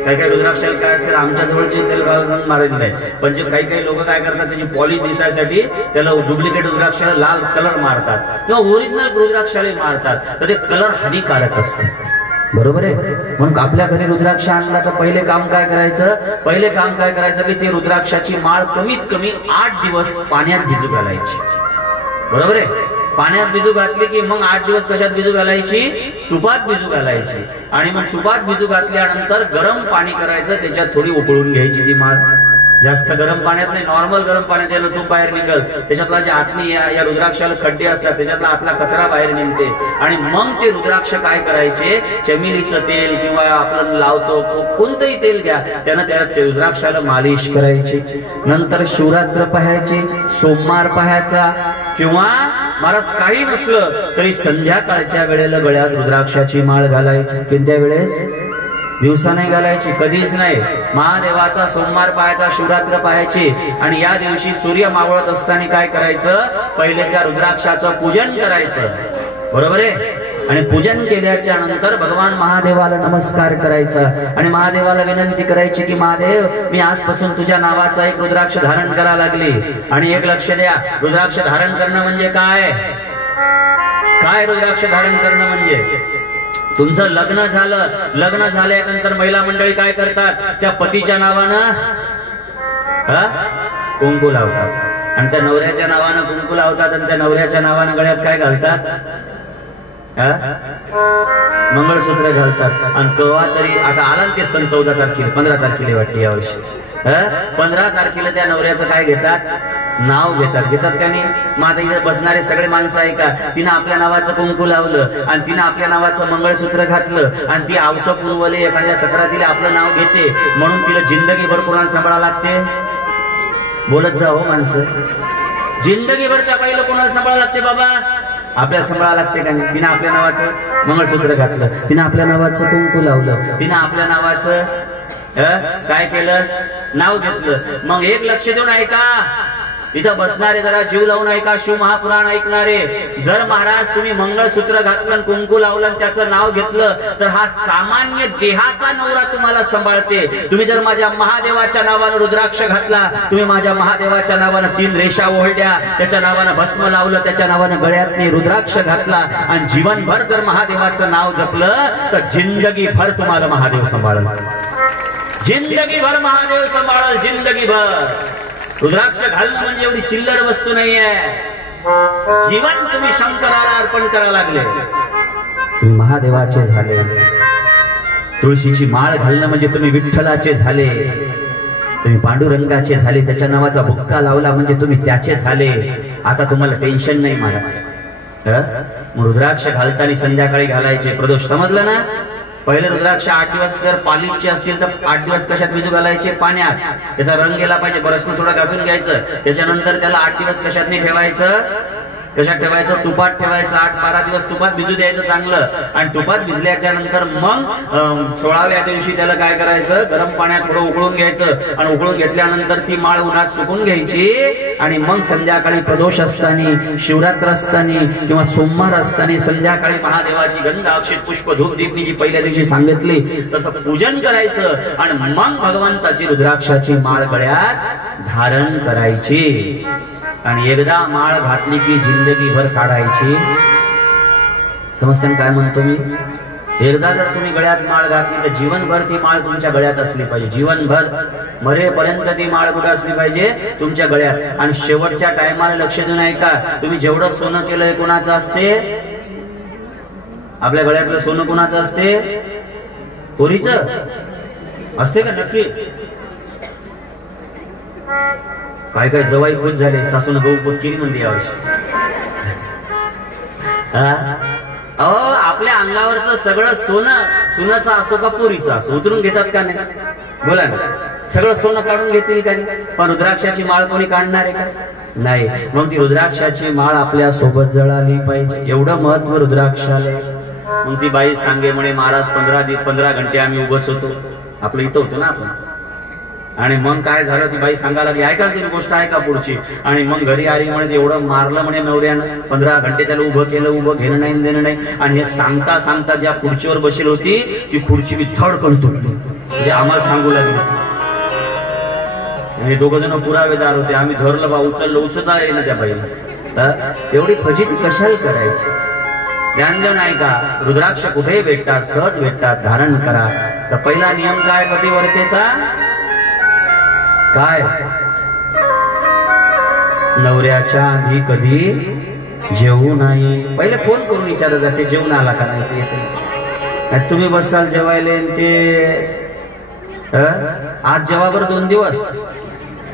काही काही रुद्राक्षाला काय असते, आमच्या जवळचे त्याला लाल रंग मारेल नाही, पण जे काही काही लोक काय करतात, त्याची पॉलिश दिसायसाठी त्याला डुप्लिकेट रुद्राक्षाला लाल कलर मारतात किंवा ओरिजिनल रुद्राक्षाला मारतात, तर ते कलर हानिकारक असते. बरोबर आहे. म्हणून आपल्या घरी रुद्राक्ष आणला तर पहिले काम काय करायचं की ते रुद्राक्षाची माळ कमीत कमी 8 दिवस पाण्यात भिजू घालायची. बरोबर आहे. पाण्यात भिजू घातली की मग 8 दिवस कशात भिजू घालायची, तुपात भिजू घालायची. आणि मग तुपात भिजू घातल्यानंतर गरम पाणी करायचं, त्याच्यात थोडी उकळून घ्यायची ती माळ. जास्त गरम पाण्यात नाही, नॉर्मल गरम पाण्यात याला तूप बाहेर निघल, त्याच्यातला जे आतनी या रुद्राक्षाला खड्डे असतात त्याच्यातला आतला कचरा बाहेर निघते. आणि मग ते रुद्राक्ष काय करायचे, चमेलीचं तेल किंवा आपण लावतो कोणतंही तेल घ्या, त्यानं त्या रुद्राक्षाला मालिश करायची. नंतर शिवरात्र पाहायची, सोमवार पाहायचा, किंवा महाराज काही नसलं तरी संध्याकाळच्या वेळेला गळ्यात रुद्राक्षाची माळ घालायची. कोणत्या वेळेस, दिवसा नाही घालायची, कधीच नाही. महादेवाचा सोमवार पाहायचा, शिवरात्र पाहायची. आणि या दिवशी सूर्य मावळत असताना काय करायचं, पहिले त्या रुद्राक्षाचं पूजन करायचं. बरोबर आहे. आणि पूजन केल्याच्या नंतर भगवान महादेवाला नमस्कार करायचा आणि महादेवाला विनंती करायची की महादेव, मी आजपासून तुझ्या नावाचा एक रुद्राक्ष धारण करायला लागली. आणि एक लक्ष द्या, रुद्राक्ष धारण करणं म्हणजे काय, रुद्राक्ष धारण करणं म्हणजे तुमचं लग्न झालं, लग्न झाल्यानंतर महिला मंडळी काय करतात, त्या पतीच्या नावानं कुंकू लावतात आणि त्या नवऱ्याच्या नावानं कुंकू लावतात आणि त्या नवऱ्याच्या नावानं गळ्यात काय घालतात, मंगळसूत्र घालतात. आणि केव्हा तरी आता आला ते सण 14 तारखेला, 15 तारखेला वाटते यावर्षी, 15 तारखेला त्या नवऱ्याचं काय घेतात, नाव घेतात का नाही. मग आता इथे बसणारे सगळे माणसं आहे का, तिनं आपल्या नावाचं कुंकू लावलं आणि तिनं आपल्या नावाचं मंगळसूत्र घातलं आणि ती आवस पूर्वले एखाद्या सक्रातीला आपलं नाव घेते, म्हणून तिला जिंदगीभर कोणाला सांभाळा लागते. बोलत जा हो माणसं, जिंदगीभर त्या बाईला कोणाला सांभाळा लागते बाबा, आपल्याला सांभाळा लागते का नाही. तिनं आपल्या नावाचं मंगळसूत्र घातलं, तिनं आपल्या नावाचं कुंकू लावलं, तिनं आपल्या नावाचं काय केलं, नाव घेतलं. मग एक लक्ष देऊन ऐका, इथं बसणारे जरा जीव लावून ऐका, शिव महापुराण ऐकणारे. जर महाराज तुम्ही मंगळसूत्र घातलं, कुंकू लावलं, त्याचं नाव घेतलं, तर हा सामान्य देहाचा नवरा तुम्हाला सांभाळते. तुम्ही जर माझ्या महादेवाच्या नावानं रुद्राक्ष घातला, तुम्ही माझ्या महादेवाच्या नावानं 3 रेषा ओढल्या, त्याच्या नावानं भस्म लावलं, त्याच्या नावानं गळ्यात रुद्राक्ष घातला आणि जीवनभर जर महादेवाचं नाव जपलं तर जिंदगीभर तुम्हाला महादेव सांभाळल, जिंदगीभर महादेव सांभाळल, जिंदगीभर. रुद्राक्ष घालणं म्हणजे एवढी चिल्लर वस्तू नाहीये. जीवन तुम्ही शंकराला अर्पण करायला लागले, तुम्ही महादेवाचे झाले. तुळशीची माळ घालणं म्हणजे तुम्ही विठ्ठलाचे झाले, तुम्ही पांडुरंगाचे झाले. त्याच्या नावाचा भुक्का लावला म्हणजे तुम्ही त्याचे झाले. आता तुम्हाला टेन्शन नाही महाराज. रुद्राक्ष घालताना संध्याकाळी घालायचे, प्रदोष, समजलं ना. पहिले रुद्राक्ष 8 दिवस जर पालिशचे असतील तर 8 दिवस कशात भिजू घालायचे, पाण्यात. त्याचा रंग गेला पाहिजे, बरसनं थोडं घासून घ्यायचं. त्याच्यानंतर त्याला 8 दिवस कशात नाही ठेवायचं, कशात ठेवायचं, तुपात ठेवायचं. 8-12 दिवस तुपात भिजू द्यायचं चांगलं. आणि तुपात भिजल्याच्या नंतर मग 16व्या दिवशी त्याला काय करायचं, गरम पाण्यात थोडं उकळून घ्यायचं. आणि उकळून घेतल्यानंतर ती माळ उन्हात सुकून घ्यायची. आणि मग संध्याकाळी प्रदोष असताना, शिवरात्र असताना किंवा सोमवार असताना संध्याकाळी महादेवाची गंध, अक्षित, पुष्प, धूप, दीपनी जी पहिल्या दिवशी सांगितली तसं पूजन करायचं. आणि मग भगवंताची रुद्राक्षाची माळ गळ्यात धारण करायची. आणि एकदा माळ घातली की जिंदगीभर काढायची. समजतं काय म्हणतो मी. एकदा जर तुम्ही गळ्यात माळ घातली तर जीवनभर ती माळ तुमच्या गळ्यात असली पाहिजे. जीवनभर मरेपर्यंत ती माळ कुठे असली पाहिजे, तुमच्या गळ्यात. आणि शेवटच्या टायमाला लक्ष देऊन ऐका, तुम्ही जेवढं सोनं केलंय कोणाचं असते, आपल्या गळ्यातलं सोनं कोणाचं असते, पोरीच असते का नक्की? काय काय जवाई खुश झाले, सासून गहू केली म्हणली यावर्षी. अहो आपल्या अंगावरचं सगळं सोनं, सुनाचं असो का पोरीचं असो, उतरून घेतात का नाही? बोला ना. सगळं सोनं काढून घेतील का नाही? पण रुद्राक्षाची माळ कोणी काढणार आहे का? नाही. मग ती रुद्राक्षाची माळ आपल्या सोबत जळाली पाहिजे, एवढं महत्व रुद्राक्षाला. मग ती बाई सांगे म्हणे महाराज 15 घंटे आम्ही उभंच होतो. आपलं इथं होतो ना आपण. आणि मग काय झालं, ती बाई सांगायला लागली, ऐका तुम्ही गोष्ट ऐका पुढची. आणि मग घरी आली म्हणे, एवढं मारलं म्हणे नवऱ्यानं, 15 घंटे त्याला उभं केलं, उभं घेणं नाही देणं नाही. आणि हे सांगता सांगता ज्या खुर्चीवर बसेल होती ती खुर्ची मी थडकन तुटली. म्हणजे आम्हाला सांगू लागली. हे दोघ जण पुरावेदार होते. आम्ही धरलं बा, उचलता येईल ना त्या बाईला. एवढी फजिती कशाला करायची? ध्यान देऊन ऐका. रुद्राक्ष कुठेही भेटतात, सहज भेटतात, धारण करा. तर पहिला नियम काय पतिव्रतेचा? काय? नवऱ्याच्या आधी कधी जेवू नाही. पहिले फोन करून विचारलं जाते जेवून आला का नाही. तुम्ही बसाल जेवायले ते आज जेवाबर 2 दिवस.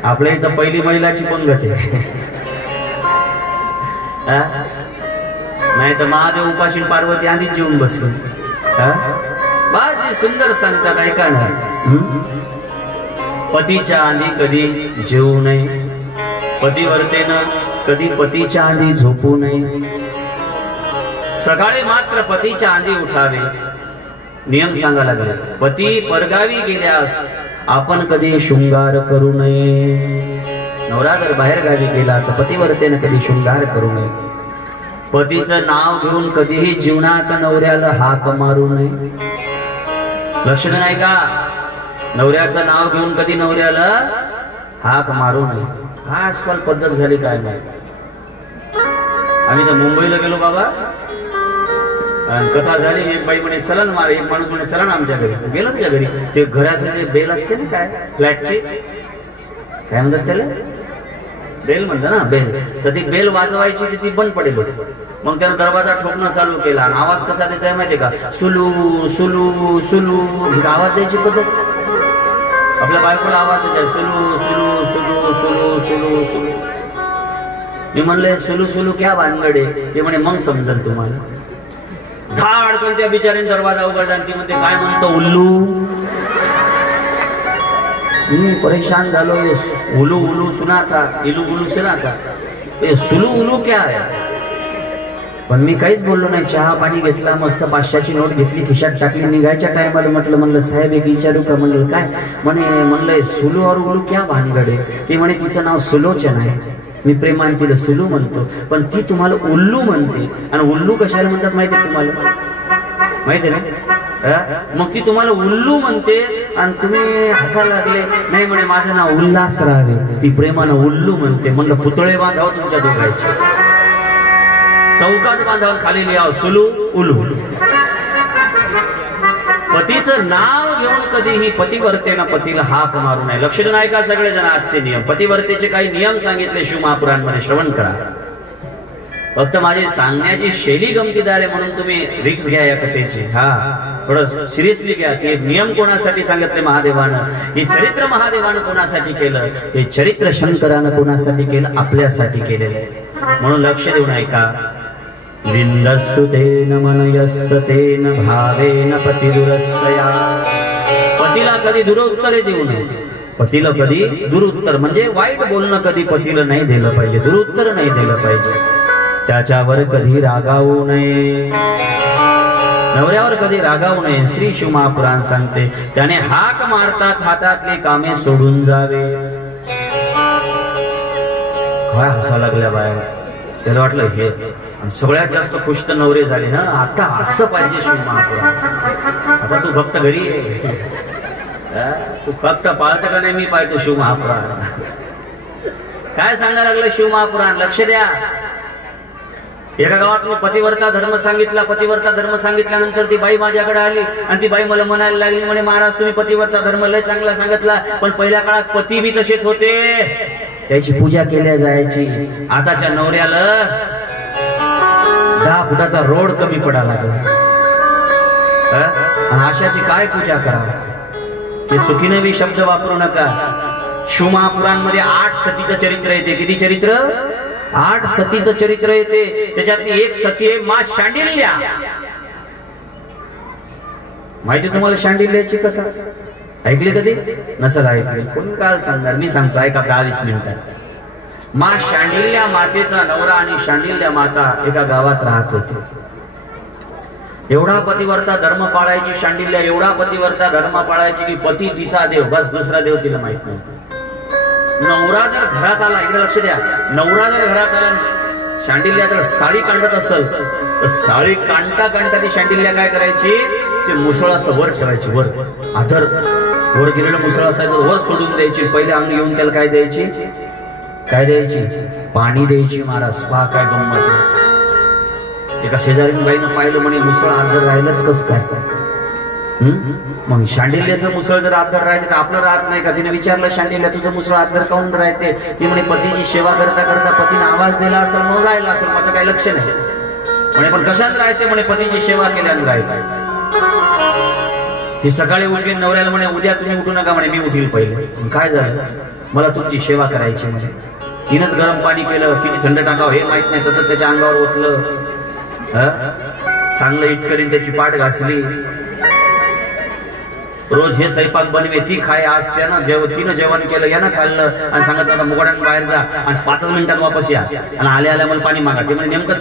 आपल्या इथं पहिली महिलाची पंगत आहे. नाही तर महादेव उपाशी पार्वती आधीच जेवून बसली. बाजी सुंदर सांगतात, ऐका ना. पतीच्या आधी कधी जेवू नये. पतिव्रतेनं कधी पतीच्या आधी झोपू नये. सकाळी मात्र पतीच्या आधी उठावे. नियम सांगा लागले. पती परगावी गेल्यास आपण कधी शृंगार करू नये. नवरा जर बाहेर गावी गेला तर पतिव्रतेनं कधी शृंगार करू नये. पतीचं नाव घेऊन कधीही जीवनात नवऱ्याला हाक मारू नये. लक्षण नाही का? नवऱ्याचं नाव घेऊन कधी नवऱ्याला हाक मारू नये. हा आजकाल पद्धत झाली काय नाही. आम्ही तर मुंबईला गेलो बाबा, कथा झाली. एक बाई म्हणे चला ना, एक माणूस म्हणे चला ना आमच्या घरी. गेलो तुझ्या घरी. ते घराचं जे बेल असते ना, काय फ्लॅटची काय म्हणतात त्याला, बेल म्हणतात ना, बेल. तर ती बेल वाजवायची, ती बंद पडेल होती. मग त्यानं दरवाजा ठोकणं चालू केला. आणि आवाज कसा द्यायचा माहितीये का? सुलू सुलू सुलू. आवाज द्यायची पद्धत. आपल्या बायकोला आवाज द्यायचा, सुलू सुलू सुलू सुलू सुलू सुलू. मी म्हणले सुलू सुलू क्या भानगडे? ते म्हणे मग समजेल तुम्हाला. धाडकन त्या बिचारीने दरवाजा उघडला आणि ती म्हणते काय म्हणतो उल्लू. परेशान झालो. उलू उलू सुना था, इलू उलू सुना था, सुलू उलू क्या है? पण मी काहीच बोललो नाही. चहा पाणी घेतला, मस्त 500ची नोट घेतली, खिशात टाकली. निघायच्या टायमाला म्हणलं साहेब एक विचारू का? म्हणलं काय? म्हणलं सुलू और उलू क्या भानगड आहे? ते म्हणे तिचं नाव सुलोचन आहे. मी प्रेमाने तिला सुलू म्हणतो, पण ती तुम्हाला उल्लू म्हणते. आणि उल्लू कशाला म्हणतात माहिती तुम्हाला? माहिती नाही? मग ती तुम्हाला उल्लू म्हणते आणि तुम्ही हसायला लागले. नाही म्हणे माझं नाव उल्हास राहावे. ती प्रेमानं उल्लू म्हणते. म्हणलं पुतळे बांधावं तुमच्या दोघांचे, चौकात बांधावं, खाली लिहावं सुलू उलू. पतीचं नाव घेऊन कधीही पतिव्रतेनं पतीला हाक मारू नये. लक्ष देऊन ऐका सगळेजण आजचे नियम. पतिव्रतेचे काही नियम सांगितले शिवमहापुराणमध्ये, श्रवण करा. फक्त माझी सांगण्याची शैली गमतीदार आहे म्हणून तुम्ही रिक्स घ्या या कथेची. थोडं सिरियसली घ्या. हे नियम कोणासाठी सांगितले महादेवानं, हे चरित्र महादेवानं कोणासाठी केलं, हे चरित्र शंकरानं कोणासाठी केलं? आपल्यासाठी केलेलं आहे. म्हणून लक्ष देऊन ऐका. विंदस्तु तेन मनयस्ततेन भावेन पतिदुरस्तया. पतीला कधी दुरुत्तरे देऊ नये. पतीला कधी दुरुत्तर म्हणजे वाईट बोलणं कधी पतीला नाही दिलं पाहिजे, दुरुत्तर नाही दिलं पाहिजे. त्याच्यावर कधी रागावू नये. नवऱ्यावर कधी रागावू नये. श्री शिवमहापुराण सांगते त्याने हाक मारताच हातातली कामे सोडून जावे. काय हसा लागल्या बाया. त्याला वाटलं हे सगळ्यात जास्त खुश तर नवरे झाले ना, आता असं पाहिजे शिवमहापुराण. आता तू फक्त घरी ये, तू फक्त पाळत का नाही मी पाहतो शिवमहापुराण. काय सांगायला लागलं शिवमहापुराण? लक्ष द्या. एका गावात मी पतिव्रता धर्म सांगितला. पतिव्रता धर्म सांगितल्यानंतर ती बाई माझ्याकडे आली आणि ती बाई मला म्हणायला लागली, म्हणे महाराज तुम्ही पतिव्रता धर्म लय चांगला सांगितला, पण पहिल्या काळात पती बी तसेच होते, त्याची पूजा केल्या जायची. आताच्या नवऱ्याला 10 फुटाचा रोड कमी पडायला लागला. आणि अशाची काय पूजा करा? ते चुकीने बी शब्द वापरू नका. शिवमहापुराण मध्ये 8 सतीचं चरित्र येते. किती चरित्र? 8 सतीचं चरित्र येते. त्याच्यातली एक सती आहे मा शांडिल्या. माहिती तुम्हाला शांडिल्याची कथा? ऐकली कधी? नसेल ऐकली. कोण काल सांगणार? मी सांगतो, ऐका 20 मिनिटात. मा शांडिल्या मातेचा नवरा आणि शांडिल्या माता एका गावात राहत होते. एवढा पतिवर्ता धर्म पाळायची शांडिल्या, एवढा पतिवर्ता धर्म पाळायची की पती तिचा देव, बस दुसरा देव तिला माहित नव्हता. नवरा जर घरात आला, इकडे लक्ष द्या, नवरा जर घरात आला, शांडिल्या जर साडी काढत असेल तर साडी काढता ती शांडिल्या काय करायची? ते मुसळ असं वर ठेवायची, वर आधर वर गेलेलं मुसळ असायचं, वर सोडून द्यायची. पहिले अंग येऊन त्याला काय द्यायची? काय द्यायची? पाणी द्यायची. महाराज पहा काय गंमत. एका शेजारी बाईनं पाहिलं, म्हणे मुसळ आदर राहिलंच कस काय? मग शांडिल्याचं मुसळ जर आदर राहायचं तर आपलं राहत नाही का? तिने विचारलं, शांडिल्या तुझं मुसळ आदर काऊन राहते? ती म्हणे पतीची सेवा करता करता पतीने आवाज दिला असेल मग राहिला असेल, माझं काही लक्ष नाही. म्हणे पण कशात राहते? म्हणे पतीची सेवा केल्यानं राहते. ही सकाळी उठली, नवऱ्याला म्हणे उद्या तुम्ही उठू नका, म्हणे मी उठील पहिले. काय झालं? मला तुमची सेवा करायची. म्हणजे तिनंच गरम पाणी केलं, किती थंड टाकावं हे माहित नाही, तसं त्याच्या अंगावर ओतलं, चांगलं इट करीन, त्याची पाठ घासली. रोज हे स्वयंपाक बनवे, ती खाय. आज त्यानं तिनं जेवण केलं, यानं खाल्लं आणि सांगत आता मुघडान बाहेर जा आणि 5 मिनिटात वापस या आणि आल्या मला पाणी मागा. ते म्हणजे नेमकं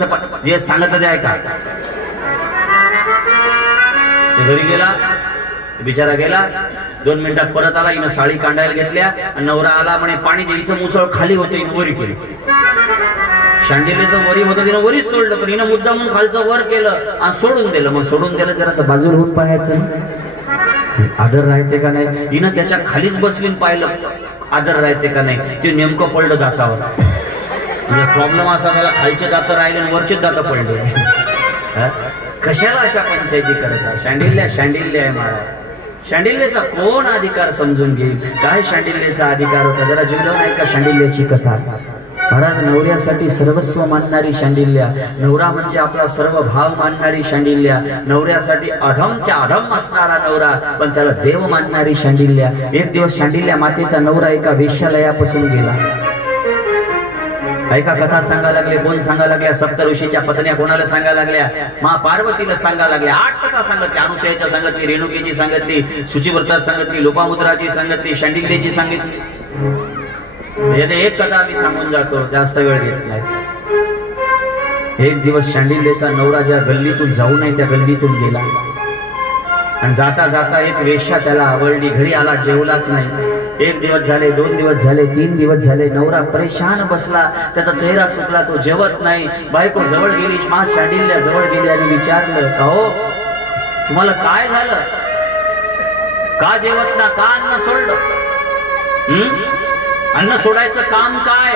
जे सांगितलं ते ऐका. घरी गेला, बिचारा गेला, 2 मिनिटात परत आला. हिनं साडी कांडायला घेतल्या आणि नवरा आला, म्हणे पाणी द्यायचं. मुसळ खाली होते, हिनं वरी केली. शांडिल्याचं वरी होतं, तिनं वरीच सोडलं, पण हिनं मुद्दा म्हणून खालचं वर केलं आणि सोडून दिलं. मग सोडून दिलं, जरासं बाजूला होऊन पाहायचं आदर राहते का नाही. हिनं त्याच्या खालीच बसलीन पाहिलं आदर राहते का नाही. ते नेमकं पडलं दातावर. म्हणजे प्रॉब्लेम असा झाला, खालचे दात राहिले आणि वरचे दात पडले. कशाला अशा पंचायती करता? शांडिल्य आहे महाराज. शांडिल्याचा कोण अधिकार समजून घेईल? काय शांडिल्याचा अधिकार होता? जरा जीवलवून ऐका शांडिल्याची कथा. महाराज, नवऱ्यासाठी सर्वस्व मानणारी शांडिल्या, नवरा म्हणजे आपला सर्व भाव मानणारी शांडिल्या, नवऱ्यासाठी अधमच्या अधम असणारा नवरा, पण त्याला देव मानणारी शांडिल्या. एक दिवस शांडिल्या मातेचा नवरा एका वेश्यालयापासून गेला. ऐका कथा सांगा लागले. कोण सांगा लागल्या? सप्तऋषीच्या पत्न्या. कोणाला सांगा लागल्या? मा पार्वतीला सांगा लागल्या. 8 कथा सांगितली. अनुसयाच्या सांगितली, रेणुकेची सांगितली, शुचिव्रताची सांगितली, लोपामुद्राची सांगितली, शांडिल्याची सांगितली. एक कथा आम्ही सांगून जातो, जास्त वेळ घेत नाही. एक दिवस शांडिल्याचा नवरा ज्या गल्लीतून जाऊ नये त्या गल्लीतून गेला आणि जाता जाता एक वेश्या त्याला आवडली. घरी आला, जेवलाच नाही. 1 दिवस झाले, 2 दिवस झाले, 3 दिवस झाले. नवरा परेशान बसला, त्याचा चेहरा सुकला, तो जेवत नाही. बायको जवळ गेली, मा शांडिल्या जवळ गेली आणि विचारलं, अहो तुम्हाला काय झालं? का जेवत ना? का अन्न सोडलं? अन्न सोडायचं काम काय?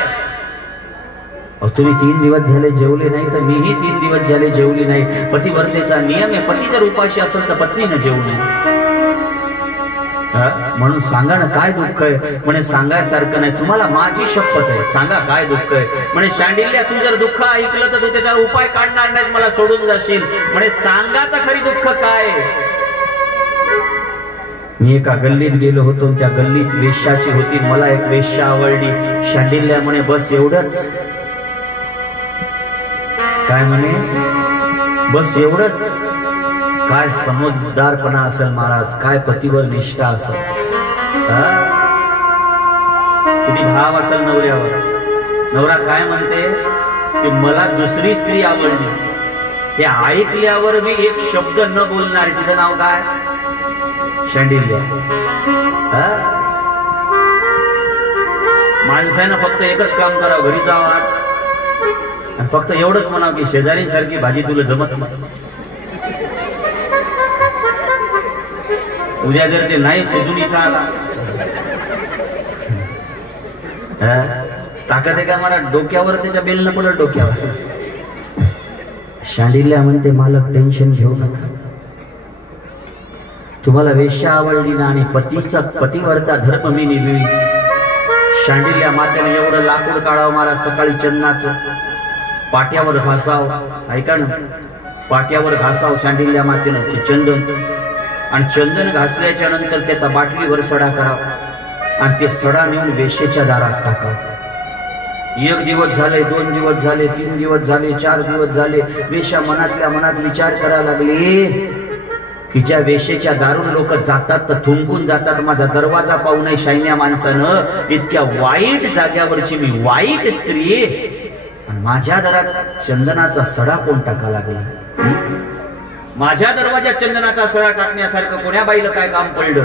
तुम्ही 3 दिवस झाले जेवले नाही, तर मीही 3 दिवस झाले जेवली नाही. पतिव्रतेचा नियम आहे, पती जर उपाशी असेल तर पत्नीनं जेवू नये. म्हणून सांगा ना काय दुःख आहे? म्हणे सांगायसारखं नाही, तुम्हाला माझी शपथ आहे, सांगा काय दुःख आहे? म्हणे शांडिल्या, तू जर दुःख ऐकलं तर तू त्याच्यावर उपाय काढणार नाही, मला सोडून जाशील. म्हणे सांगा तर खरी दुःख काय? मी एका गल्लीत गेलो होतो, त्या गल्लीत वेश्याची होती, मला एक वेश्या आवडली. शांडिल्या म्हणे बस एवढंच? काय म्हणे? बस एवढंच? काय समजदारपणा असेल महाराज, काय पतीवर निष्ठा असेल, किती भाव असेल नवऱ्यावर. नवरा काय म्हणते की मला दुसरी स्त्री आवडली. हे ऐकल्यावर मी एक शब्द न बोलणार. तिचं नाव काय? शांडिल्या. माणसानं फक्त एकच काम करावं, घरी जावं आज आणि फक्त एवढंच म्हणावं की शेजारीसारखी भाजी तुला जमत नाही. उद्या जर ते नाही शिजून इथं आला, ताकद आहे का मला डोक्यावर? त्याच्या बेलनं पडत डोक्यावर. शांडिल्या म्हणते मालक टेन्शन घेऊ नका, तुम्हाला वेश्या आवडली ना आणि पतिव्रता धर्म मी निभवी. शांडिल्या मातेने एवढं लाकूड काढावं मला, सकाळी चंदनाचं पाट्यावर घासाव. ऐका ना, पाट्यावर घासाव शांडिल्या मातेनं चंदन. आणि चंदन घासल्याच्या नंतर त्याचा बाटलीवर सडा करावा आणि ते सडा नेऊन वेश्येच्या दारात टाकावा. 1 दिवस झाले, 2 दिवस झाले, 3 दिवस झाले, 4 दिवस झाले. वेश्या मनातल्या मनात विचार करायला लागली की ज्या वेश्येच्या दारून लोक जातात तर थुंकून जातात, माझा दरवाजा पाहू नये शायन्या माणसानं. इतक्या वाईट जाग्यावरची मी वाईट स्त्री आणि माझ्या दारात चंदनाचा सडा कोण टाका लागला? माझ्या दरवाज्यात चंदनाचा सडा टाकण्यासारखं कोण्या बाईला काय काम पडलं?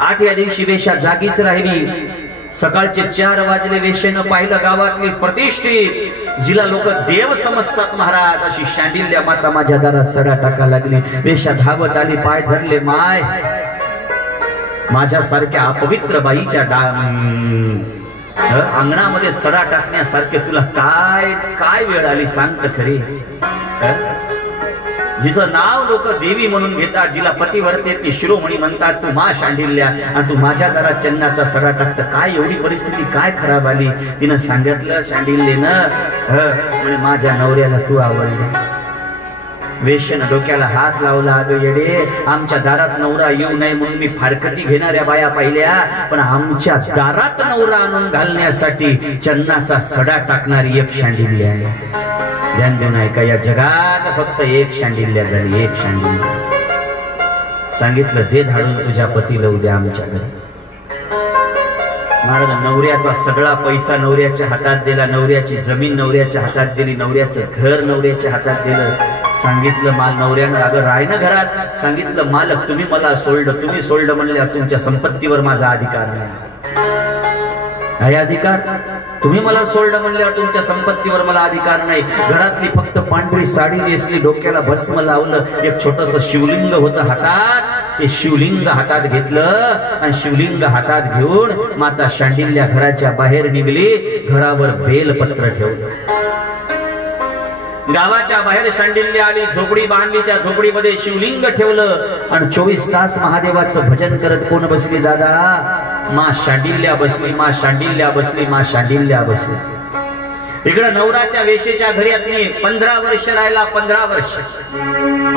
8 या दिवशी वेश्या जागीच राहिली. सकाळचे 4 वाजले. वेश्येनं पाहिलं गावातली प्रतिष्ठित, जिला लोक देव समजतात महाराज, अशी शांडिल्य माता माझ्या दारात सडा टाका लागली. वेश्या धावत आली, पाय धरले. माय, माझ्यासारख्या अपवित्र बाईच्या अंगणामध्ये सडा टाकण्यासारखे तुला काय काय वेळ आली सांगत खरी? जिचं नाव लोक देवी म्हणून घेतात, जिला पतिव्रतेतली शिरोमणी म्हणतात, तू मा शांडिल्या आणि तू माझ्या दारात चंदनाचा सडा टाकत, काय एवढी परिस्थिती काय खराब आली? तिनं सांगितलं शांडिल्येनं, म्हणे माझ्या नवऱ्याला तू आवडली. वेश्येनं डोक्याला हात लावला. अगं येडे, आमच्या दारात नवरा येऊ नये म्हणून मी फारकती घेणाऱ्या बाया पाहिल्या, पण आमच्या दारात नवरा आणून घालण्यासाठी चंदनाचा सडा टाकणारी एक शांडिल्य आहे. ध्यान देऊन ऐका, या जगात फक्त एक शांडिल्य झाली, एक शांडिल्य. सांगितलं दे धाडून तुझ्या पतीला उद्या आमच्या घरी. महाराज नवऱ्याचा सगळा पैसा नवऱ्याच्या हातात दिला, नवऱ्याची जमीन नवऱ्याच्या हातात दिली, नवऱ्याचं घर नवऱ्याच्या हातात दिलं. सांगितलं माल नवऱ्यानं, अगं राय ना घरात. सांगितलं मालक तुम्ही मला सोडलं, तुम्ही सोडलं म्हणल्यावर तुमच्या संपत्तीवर माझा अधिकार नाही. काय अधिकार? तुम्ही मला सोडलं म्हणल्यावर तुमच्या संपत्तीवर मला अधिकार नाही. घरातली फक्त पांढरी साडी नेसली, डोक्याला भस्म लावलं, एक छोटस शिवलिंग होतं हातात, ते शिवलिंग हातात घेतलं आणि शिवलिंग हातात घेऊन माता शांडिल्या घराच्या बाहेर निघली. घरावर बेलपत्र ठेवलं. गावाच्या बाहेर शांडिल्य आली, झोपडी बांधली, त्या झोपडीमध्ये शिवलिंग ठेवलं आणि 24 तास महादेवाचं भजन करत कोण बसली दादा? मा शांडिल्या बसली, मा शांडिल्या बसली, मा शांडिल्या बसली. इकडं नवरा त्या वेश्येच्या घरातनी 15 वर्ष राहिला, 15 वर्ष.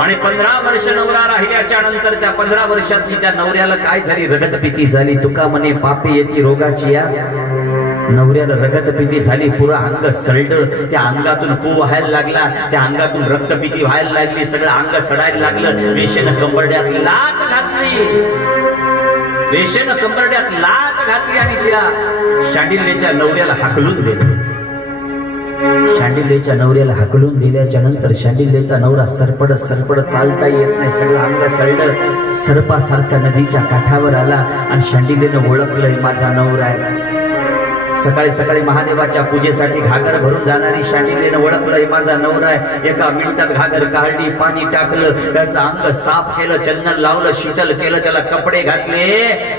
आणि 15 वर्ष नवरा राहिल्याच्या नंतर त्या 15 वर्षातली त्या नवऱ्याला काय झाली? रगतपिती झाली. तुका म्हणे पापी येती रोगाची या. नवऱ्याला रगतपिती झाली, पुरा अंग सळलं, त्या अंगातून पू व्हायला लागला, त्या अंगातून रक्तपिती व्हायला लागली, सगळं अंग सडायला लागलं. वेश्येनं कंबरड्यात लात घातली, वेश्येनं कंबरड्यात लात घातली आणि तिला शांडिल्येच्या नवऱ्याला हाकलून दिलं. शांडिल्येच्या नवऱ्याला हाकलून दिल्याच्या नंतर शांडिल्येचा नवरा सरपडत सरपडत चालता येत नाही, सगळं अंग सळलं, सर्पासारख्या नदीच्या काठावर आला आणि शांडिल्येनं ओळखलंय माझा नवरा आहे. सकाळी सकाळी महादेवाच्या पूजेसाठी घागर भरून जाणारी शांडिल्येनं ओळखलंय माझा नवरा आहे. एका मिनिटात घागर काढली, पाणी टाकलं, त्याचं अंग साफ केलं, चंदन लावलं, शीतल केलं, त्याला कपडे घातले,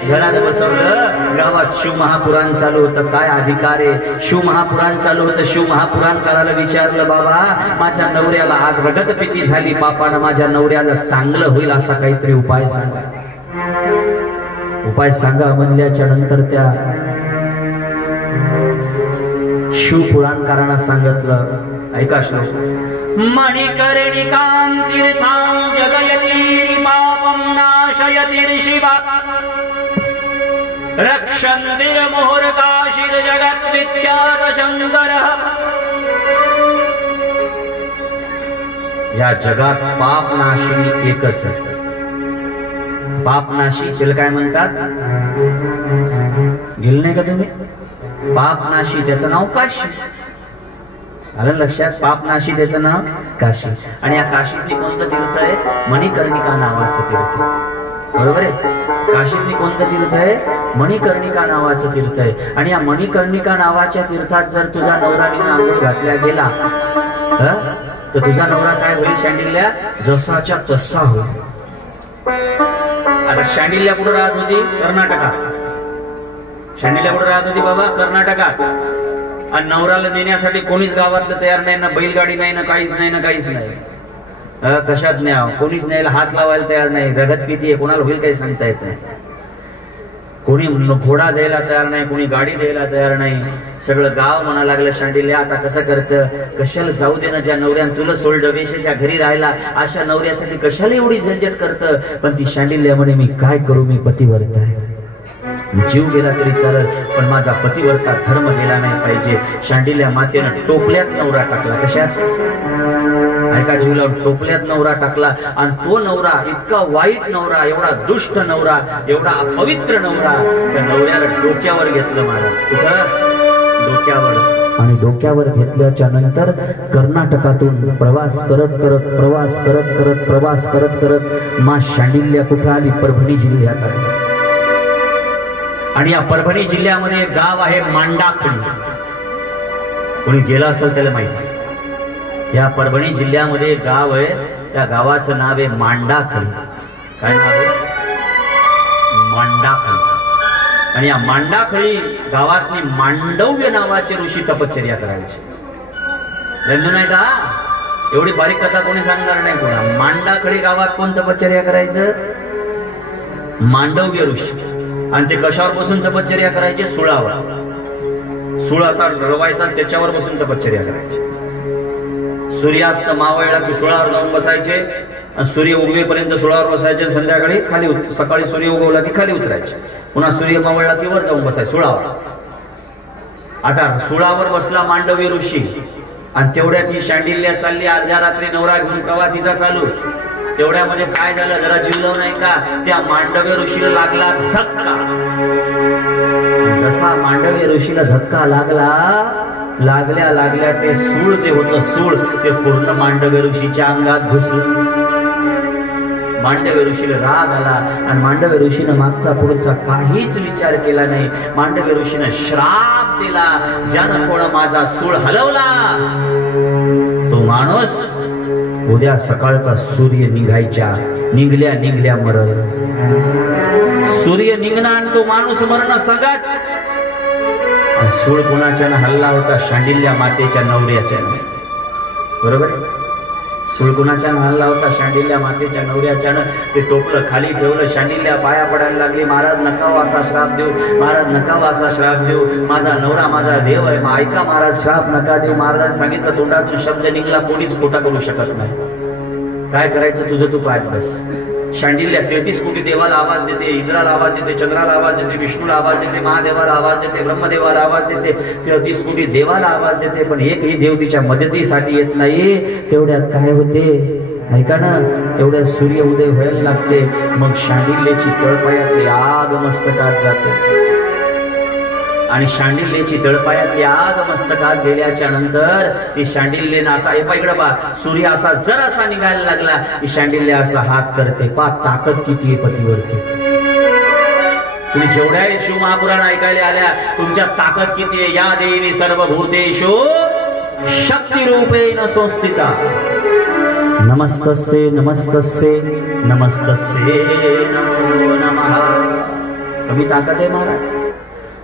घरात बसवलं. गावात शिवमहापुराण चालू होतं. काय अधिकार आहे? शिवमहापुराण चालू होतं. शिवमहापुराण करायला विचारलं, बाबा माझ्या नवऱ्याला आज रगतपिती झाली, बापानं माझ्या नवऱ्याला चांगलं होईल असा काहीतरी उपाय सांगा, उपाय सांगा म्हणल्याच्या नंतर त्या शिवपुराणकारांना सांगितलं. ऐका श्लोक. मणिकर्णिकां तीर्थां जगयति पापं नाशयति शिवा रक्षन्ते मुहुर्काशीर् जगत् विख्यात शंकरः. या जगात पापनाशिनी एकच आहे. पापनाशी त्याला काय म्हणतात? गेल नाही का तुम्ही? पापनाशी त्याचं नाव काशी. आलं लक्षात? पापनाशी त्याचं नाव काशी. आणि या काशीतली कोणतं तीर्थ आहे? मणिकर्णिका नावाचं तीर्थ. बरोबर आहे? काशीतली कोणतं तीर्थ आहे? मणिकर्णिका नावाचं तीर्थ आहे. आणि या मणिकर्णिका नावाच्या तीर्थात जर तुझा नवरा नेऊन आंघोळ घातल्या गेला तर तुझा नवरा काय होईल? शांडिल्या जसाच्या तसा होईल. आता शांडिल्या कुठं राहत होती? कर्नाटकात. शांडिल्या कुठं राहत होती बाबा? कर्नाटकात. आणि नवराला नेण्यासाठी कोणीच गावातलं तयार नाही ना, बैलगाडी नाही ना, काहीच नाही ना, काहीच नाही. कशात न्याव? कोणीच न्यायला हात लावायला तयार नाही. रगतपिती आहे, कोणाला होईल काही सांगता येत नाही. कोणी घोडा द्यायला तयार नाही, कोणी गाडी द्यायला तयार नाही. सगळं गाव म्हणा लागलं शांडिल्य आता कसं करतं, कशाला जाऊ दे ना, ज्या नवऱ्यानं तुला सोडलं वेशेच्या घरी राहायला, अशा नवऱ्यासाठी कशाला एवढी झंझट करतं. पण ती शांडिल्य म्हणे मी काय करू, मी पतिव्रता आहे, जीव गेला तरी चालत पण माझा पतिव्रता धर्म गेला नाही पाहिजे. शांडिल्य मातेनं टोपल्यात नवरा टाकला. कशात? ऐका, जीव लावून टोपल्यात नवरा टाकला. आणि तो नवरा इतका वाईट नवरा, एवढा दुष्ट नवरा, एवढा अपवित्र नवरा, त्या नवऱ्याला डोक्यावर घेतलं महाराज. कुठं? डोक्यावर. आणि डोक्यावर घेतल्याच्या नंतर कर्नाटकातून प्रवास करत करत प्रवास करत करत प्रवास करत करत मा शांडिल्य कुठं आली? परभणी जिल्ह्यात आली. आणि या परभणी जिल्ह्यामध्ये एक गाव आहे मांडाखळी. कोणी गेला असेल त्याला माहिती. या परभणी जिल्ह्यामध्ये एक गाव आहे, त्या गावाचं नाव आहे मांडाखळी. काय नाव आहे? मांडाखळी. आणि या मांडाखळी गावातनी मांडव्य नावाचे ऋषी तपश्चर्या करायचे. समजू नाही का? एवढी बारीक कथा कोणी सांगणार नाही कोणा. मांडाखळी गावात कोण तपश्चर्या करायचं? मांडव्य ऋषी. आणि ते कशावर बसून तपश्चर्या करायचे? सुळावर. सुळ असा रवायचा, त्याच्यावर बसून तपश्चर्या करायचे. सूर्यास्त मावळला की सुळावर जाऊन बसायचे, आणि सूर्य उगवेपर्यंत सुळावर बसायचे. संध्याकाळी खाली, सकाळी सूर्य उगवला की खाली उतरायचे, पुन्हा सूर्य मावळला की वर जाऊन बसायचे सुळावर. आता सुळावर बसला मांडव्य ऋषी, आणि तेवढ्यात ही शांडिल्य चालली अर्ध्या रात्री नवरा घेऊन प्रवासीचा चालूच. तेवढ्यामध्ये काय झालं जरा जिवलं नाही का? त्या मांडव्य ऋषीला लागला धक्का. जसा मांडव्य ऋषीला धक्का लागल्या लागल्या ते सूळ जे होतं, सूळ ते पूर्ण मांडव्य ऋषीच्या अंगात घुसलं. मांडव्य ऋषीला राग आला, आणि मांडव्य ऋषीनं मागचा पुढचा काहीच विचार केला नाही. मांडव्य ऋषीनं श्राप दिला, ज्यानं कोण माझा सूळ हलवला तो माणूस उद्या सकाळचा सूर्य निघल्या मरल. सूर्य निघणं आणि तो माणूस मरण सगळ्यात. सूळ कोणाच्यानं हल्ला होता? शांडिल्य मातेच्या नवऱ्याच्यानं. बरोबर? सूळ कोणाच्यानं हल्ला होता? शांडिल्य मातेच्या नवऱ्याच्यानं. ते टोपलं खाली ठेवलं. शांडिल्य पाया पडायला लागली, महाराज नकावा असा श्राप देऊ, महाराज नकावा असा श्राप देऊ, माझा नवरा माझा देव आहे, मग ऐका महाराज, श्राप नका देऊ. महाराजांनी सांगितलं, तोंडातून शब्द निघला, कोणीच खोटा करू शकत नाही. काय करायचं तुझं तू पाहत बस. शांडिल्य 33 कोटी देवाला आवाज देते, इंद्राला आवाज देते, चंद्राला आवाज देते, विष्णूला आवाज देते, महादेवाला आवाज देते, ब्रह्मदेवाला आवाज देते, 33 कोटी देवाला आवाज देते, पण एकही देव तिच्या मदतीसाठी येत नाही. तेवढ्यात काय होते? ऐका ना, तेवढ्यात सूर्य उदय व्हायला लागते. मग शांडिल्यची तळपायातली आग मस्तकात जाते, आणि शांडिल्यची तळपायातली आग मस्तकात गेल्याच्या नंतर ती शांडिल्यनं असा, इकडं बा, सूर्य असा जरासा निघायला लागला की शांडिल्य असा हात करते. पा ताकद किती आहे पतिवरती. तुम्ही जेवढ्या शिव महापुराण ऐकायला आल्या, तुमच्या ताकद किती आहे? या देवी सर्वभूतेषु शक्ती रूपेण संस्थिता. नमस्तस्ये नमस्तस्ये नमस्तस्ये नमो नमः. कमी ताकद आहे महाराज.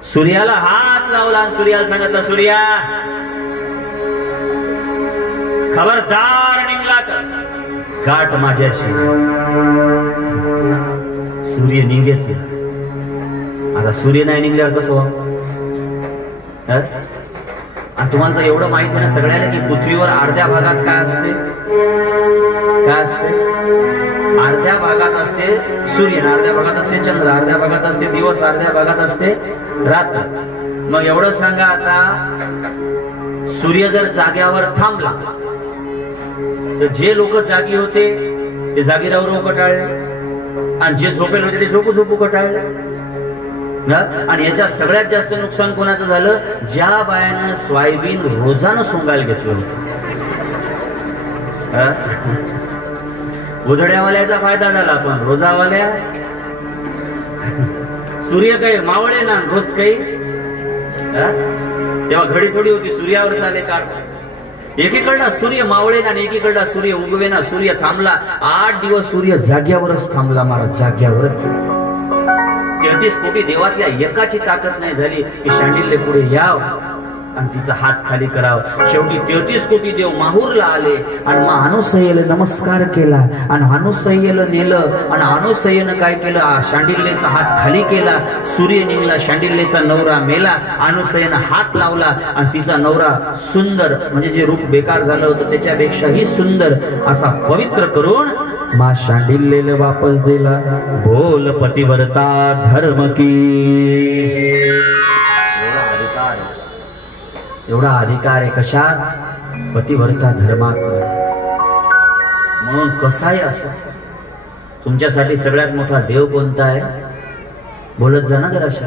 सूर्याला हात लावला आणि सूर्याला सांगितलं, सूर्या खबरदार निघला तर गाठ माझ्याशी. सूर्य निघेच. आता सूर्य नाही निघल्यावर कसं? तुम्हाला तर एवढं माहिती आहे ना सगळ्यांना की पृथ्वीवर अर्ध्या भागात काय असते? काय असते? अर्ध्या भागात असते सूर्य, अर्ध्या भागात असते चंद्र, अर्ध्या भागात असते दिवस, अर्ध्या भागात असते रात्र. मग एवढं सांगा, आता सूर्य जर जाग्यावर थांबला तर जे लोक जागी होते ते जागी राहू कटाळले, आणि जे झोपेल होते ते झोपू कटाळले. आणि याच्या सगळ्यात जास्त नुकसान कोणाचं झालं? ज्या बायानं सोयाबीन रोजानं सोंगायला घेतलं होतं. उधड्यावाल्याचा फायदा झाला, पण रोजावाल्या सूर्य काही मावळे ना रोज काही. तेव्हा घडी थोडी होती, सूर्यावर चाले काळ. एकीकडला सूर्य मावळे ना, एकीकडला सूर्य उगवे ना. सूर्य थांबला 8 दिवस, सूर्य जाग्यावरच थांबला महाराज, जाग्यावरच. 33 कोटी देवातल्या एकाची ताकद नाही झाली की शांडिल्य पुढे याव. आणि तिचा हात खाली करावा. शेवटी 33 कोटी देव माहूरला आले आणि मग अनुसय्येला नमस्कार केला आणि अनुसय्येला नेलं आणि अनुसय्येनं काय केलं, शांडिल्येचा हात खाली केला. सूर्य निघला, शांडिल्येचा नवरा मेला. अनुसय्येनं हात लावला आणि तिचा नवरा सुंदर, म्हणजे जे रूप बेकार झालं होतं त्याच्यापेक्षाही सुंदर असा पवित्र करून मा शांडिल्येला वापस दिला. बोल पतिव्रता धर्म की. एवढा अधिकार आहे कशात? पतिव्रता धर्मात. म्हणून कसाही असो, तुमच्यासाठी सगळ्यात मोठा देव कोणता आहे? बोलत जा ना जराशा.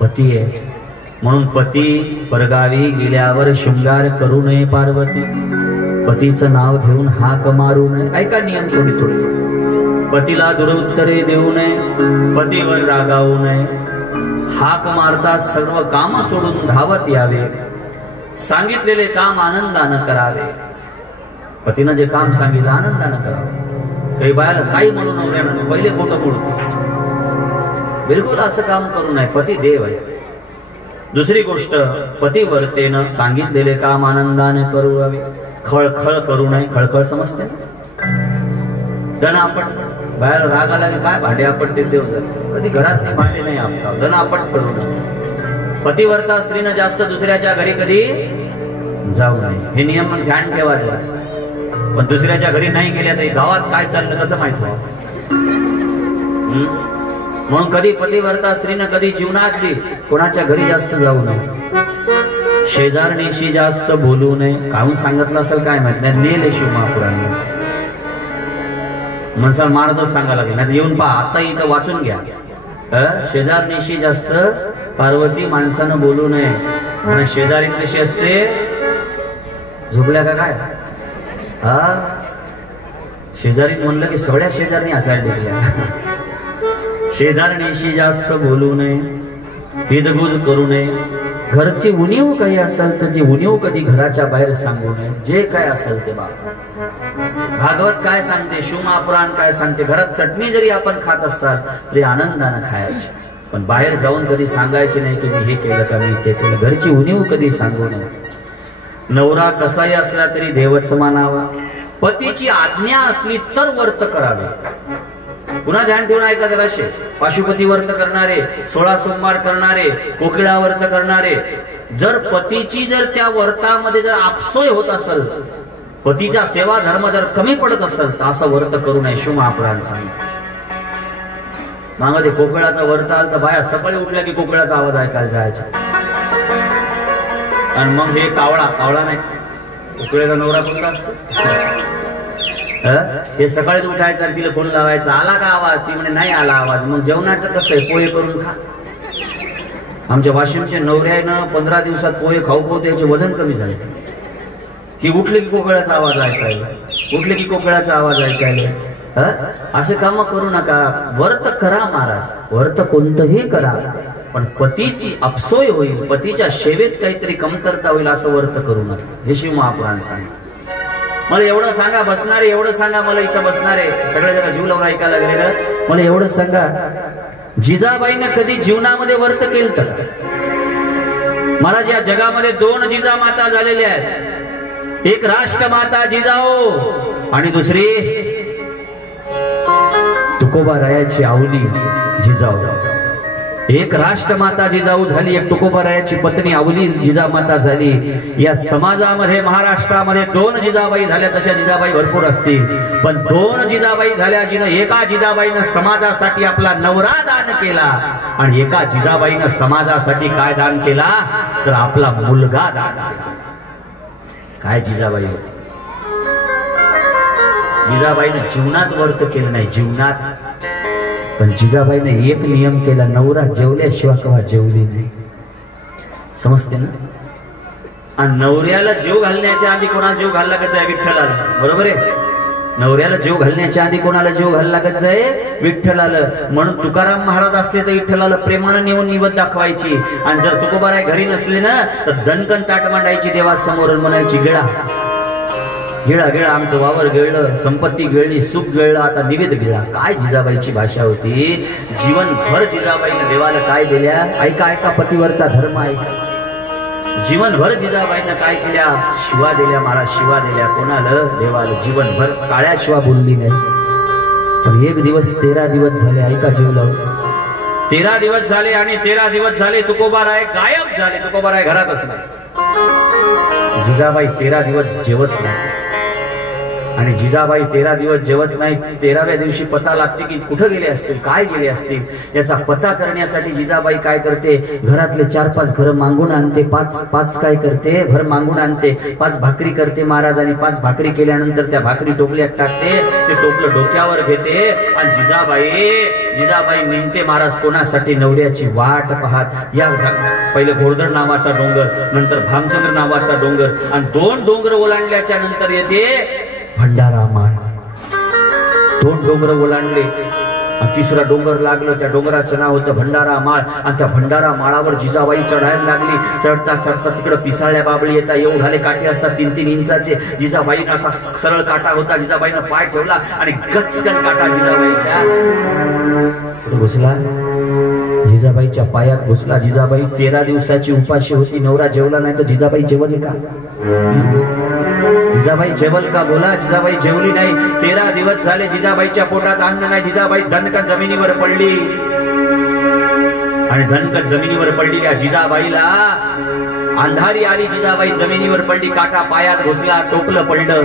पती आहे. म्हणून पती परगावी गेल्यावर शृंगार करू नये पार्वती. पतीचं नाव घेऊन हाक मारू नये. ऐका नियम थोडी थोडी. पतीला दुरुत्तरे देऊ नये, पतीवर रागावू नये. हाक मारता सर्व काम सोडून धावत यावे. सांगितलेले काम आनंदानं करावे. पतीनं जे काम सांगितलं आनंदानं करावं. काही बायाला काही म्हणून नवऱ्यानं पहिले बोट मोडतो. बिलकुल असं काम करू नये. पती देव आहे. दुसरी गोष्ट, पतिव्रतेनं सांगितलेले काम आनंदाने करावे. खळखळ करू नये. खळखळ समजते? दण आपण बाहेर राग आला की काय भांडे आपटते देव. कधी घरात नाही भांडे नाही आपला. दण आपट करू नये. पतिव्रता स्त्रीनं जास्त दुसऱ्याच्या घरी कधी जाऊ नये. हे नियम ध्यान ठेवायचं. पण दुसऱ्याच्या घरी नाही गेल्या तर गावात काय चाललं कसं माहित व्हावं. म्हणून कधी पतिव्रता स्त्रीनं कधी जीवनातली कोणाच्या घरी जास्त जाऊ नये. शेजारणीशी जास्त बोलू नये. काहून सांगितलं असेल काय माहित नाही. लिहिले शिवमहापुराणे. मनसाल महाराजच सांगायला लागले. नाही येऊन पहा, आता इथं वाचून घ्या. शेजारणीशी जास्त पार्वती माणसानं बोलू नये. आणि शेजारी कशी असते? झोपल्या का काय? हा, शेजारी म्हणलं की सगळ्या शेजारणी असायला झोपल्या. शेजारणीशी जास्त बोलू नये. हिदगुज करू नये. घरची उणीव काही असेल तर ती उणीव कधी घराच्या बाहेर सांगू नये. जे काय असेल ते भागवत काय सांगते, शिवमहापुराण काय सांगते, घरात चटणी जरी आपण खात असाल तरी आनंदानं खायची. पण बाहेर जाऊन कधी सांगायचे नाही की मी हे केलं का मी ते केलं. घरची उणीव कधी सांगू नये. नवरा कसाही असला तरी देवच मानावा. पतीची आज्ञा असली तर व्रत करावे. पुन्हा ध्यान ठेवून ऐका जराशे. पाशुपती व्रत करणारे, 16 सोमवार करणारे, कोकिळा व्रत करणारे, जर पतीची जर त्या व्रतामध्ये जर आपसोय होत असेल, पतीचा सेवा धर्म जर कमी पडत असेल तर असं व्रत करू नये. शिवमहापुराण सांगते. मागे कोकिळाचा व्रत आला तर बाया सकाळी उठल्या की कोकिळाचा आवाज ऐकायला जायचा. आणि मग हे कावळा नाही, कोकिळेचा नवरा कोणता असतो? हे सकाळीच उठायचं आणि तिला फोन लावायचा. आला का आवाज? ती म्हणे नाही आला आवाज. मग जेवणाचं कसं आहे? पोहे करून खा. आमच्या वाशिमच्या नवऱ्यानं 15 दिवसात पोहे खाऊ त्याचे वजन कमी झाले. की उठले की कोकिळाचा आवाज ऐकायला, उठले की कोकिळाचा आवाज ऐकायला. असे काम करू नका. व्रत करा महाराज, व्रत कोणतंही करा, पण पतीची अपसोय होईल, पतीच्या सेवेत काहीतरी कमतरता होईल असं व्रत करू नका. हे शिवमहापुराण सांगते. मला एवढं सांगा बसणारे, एवढं सांगा मला इथं बसणारे सगळे जण जीव लावून ऐकायला लागले. मला एवढं सांगा, जिजाबाईनं कधी जीवनामध्ये व्रत केलं तर? महाराज, या जगामध्ये 2 जिजामाता झालेल्या आहेत. एक राष्ट्रमाता जिजाऊ आणि दुसरी तुकोबारायाची आवली जिजाऊ. एक राष्ट्रमाता जिजाऊ झाली, एक तुकोबारायाची पत्नी आवली जिजामाता झाली. या समाजामध्ये महाराष्ट्रामध्ये 2 जिजाबाई झाल्या, तशा जिजाबाई भरपूर असतील, पण 2 जिजाबाई झाल्या जिनं एका जिजाबाईनं समाजासाठी आपला नवरा दान केला आणि एका जिजाबाईनं समाजासाठी काय दान केला तर आपला मुलगा दान केला. काय जिजाबाई होती? जिजाबाईनं जीवनात व्रत केलं नाही, जीवनात. पण जिजाबाईने एक नियम केला, नवरा जेवल्याशिवाय केव्हा जेवली नाही. समजते ना? आणि नवऱ्याला जीव घालण्याच्या आधी कोणाला जीव घालला लागत आहे? विठ्ठलाला. बरोबर आहे? नवऱ्याला जीव घालण्याच्या आधी कोणाला जीव घालला लागत आहे? विठ्ठलाला. म्हणून तुकाराम महाराज असले तर विठ्ठलाला प्रेमानं नेऊन निवत दाखवायची, आणि जर तुकोबाराय घरी नसले ना तर दणकन ताट मांडायची देवासमोर, म्हणायची गिळा गिळा गिळा, आमचं वावर गिळलं, संपत्ती गिळली, सुख गिळलं, आता निवेद गिळा. काय जिजाबाईची भाषा होती. जीवनभर जिजाबाईनं देवाला काय दिल्या? ऐका ऐका, पतिव्रता धर्म ऐका. जीवनभर जिजाबाईनं काय केल्या? शिवा दिल्या, मला शिवा दिल्या. कोणाला? देवाला. जीवनभर काळ्या शिवा बोलली नाही. पण एक दिवस 13 दिवस झाले, ऐका जीवलं, 13 दिवस झाले आणि 13 दिवस झाले तुकोबाराय गायब झाले. तुकोबाराय घरातच नाही. जिजाबाई 13 दिवस जेवत नाही आणि जिजाबाई 13 दिवस जेवत नाही. 13व्या दिवशी पता लागते की कुठं गेले असतील, काय गेले असतील. याचा पता करण्यासाठी जिजाबाई काय करते? घरातले 4-5 घर मागून आणते. 5 काय करते? घर मागून आणते. 5 भाकरी करते महाराज आणि 5 भाकरी केल्यानंतर त्या भाकरी टोपल्यात टाकते. ते टोपलं डोक्यावर घेते आणि जिजाबाई निघते महाराज कोणासाठी? नवऱ्याची वाट पाहत. या पहिले घोरदर नावाचा डोंगर, नंतर भामचंद्र नावाचा डोंगर आणि 2 डोंगर ओलांडल्याच्या नंतर येते भंडारा माळ. 2 डोंगर ओलांडले आणि 3रा डोंगर लागलं. त्या डोंगराचं नाव होतं भंडारा माळ. आणि त्या भंडारा माळावर जिजाबाई चढायला लागली. चढता चढता तिकडं पिसाळ्या बाबळी येतात. एवढाले काटे असतात 3-3 इंचाचे. जिजाबाईनं असा सरळ काटा होता. जिजाबाईनं पाय ठेवला आणि गचकन काटा जिजाबाईच्या घुसला. जिजाबाईच्या पायात घुसला. जिजाबाई 13 दिवसाची उपाशी होती. नवरा जेवला नाही तर जिजाबाई जेवल का? जिजाबाई जेवल का? बोला. जिजाबाई जेवली नाही. 13 दिवस झाले जिजाबाईच्या पोटात अन्न नाही. जिजाबाई धनकन जमिनीवर पडली आणि धनकन जमिनीवर पडलेल्या जिजाबाईला अंधारी आली. जिजाबाई जमिनीवर पडली. काटा पायात घुसला. टोपलं पडलं.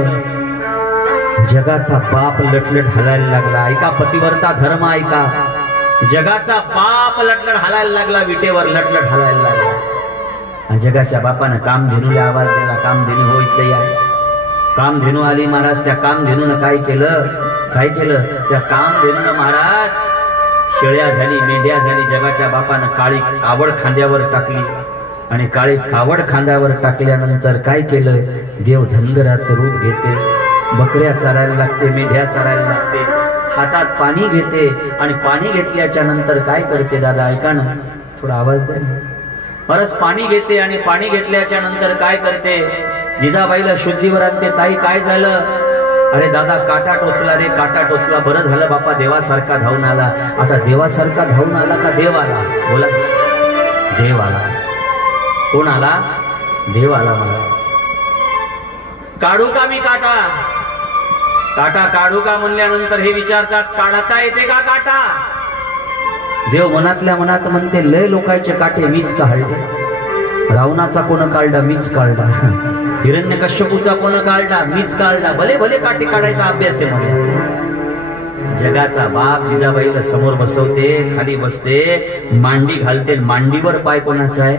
जगाचा बाप लटलट हलायला लागला. ऐका पतिव्रता धर्म, ऐका. जगाचा बाप लटलट हलायला लागला. विटेवर लटलट हलायला लागला. आणि जगाच्या बापानं कामधेनूला आवाज दिला. कामधेनू हो इकडे या. कामधेनू आली महाराज. त्या कामधेनूनं काय केलं? त्या कामधेनूनं महाराज शेळ्या झाली, मेंढ्या झाली. जगाच्या बापानं काळी कावड खांद्यावर टाकली आणि काळी कावड खांद्यावर टाकल्यानंतर काय केलं? देव धनगराचं रूप घेते. बकऱ्या चारायला लागते, मेंढ्या चारायला लागते. हातात पाणी घेते आणि पाणी घेतल्याच्या नंतर काय करते? दादा ऐका ना, थोडा आवाज द्या. परस पाणी घेते आणि पाणी घेतल्याच्या नंतर काय करते? जिजाबाईला शुद्धीवर आणते. ताई काय झालं? अरे दादा काटा टोचला रे, काटा टोचला. बरं झालं बापा देवासारखा धावून आला. आता देवासारखा धावून आला का देव आला? बोला. देव आला. कोण आला? देव आला महाराज. काढू का मी काटा? काटा काढू का म्हणल्यानंतर हे विचारतात काढता येते का काटा? देव मनातल्या मनात म्हणते लय लोकांचे काटे मीच काढले. रावणाचा कोण काढला? मीच काढला. हिरण्यकश्यपूचा कोण काढला? मीच काढला. भले भले काटे काढायचा अभ्यास आहे मला. जगाचा बाप जिजाबाईला समोर बसवते, खाली बसते, मांडी घालते. मांडीवर पाय कोणाचा आहे?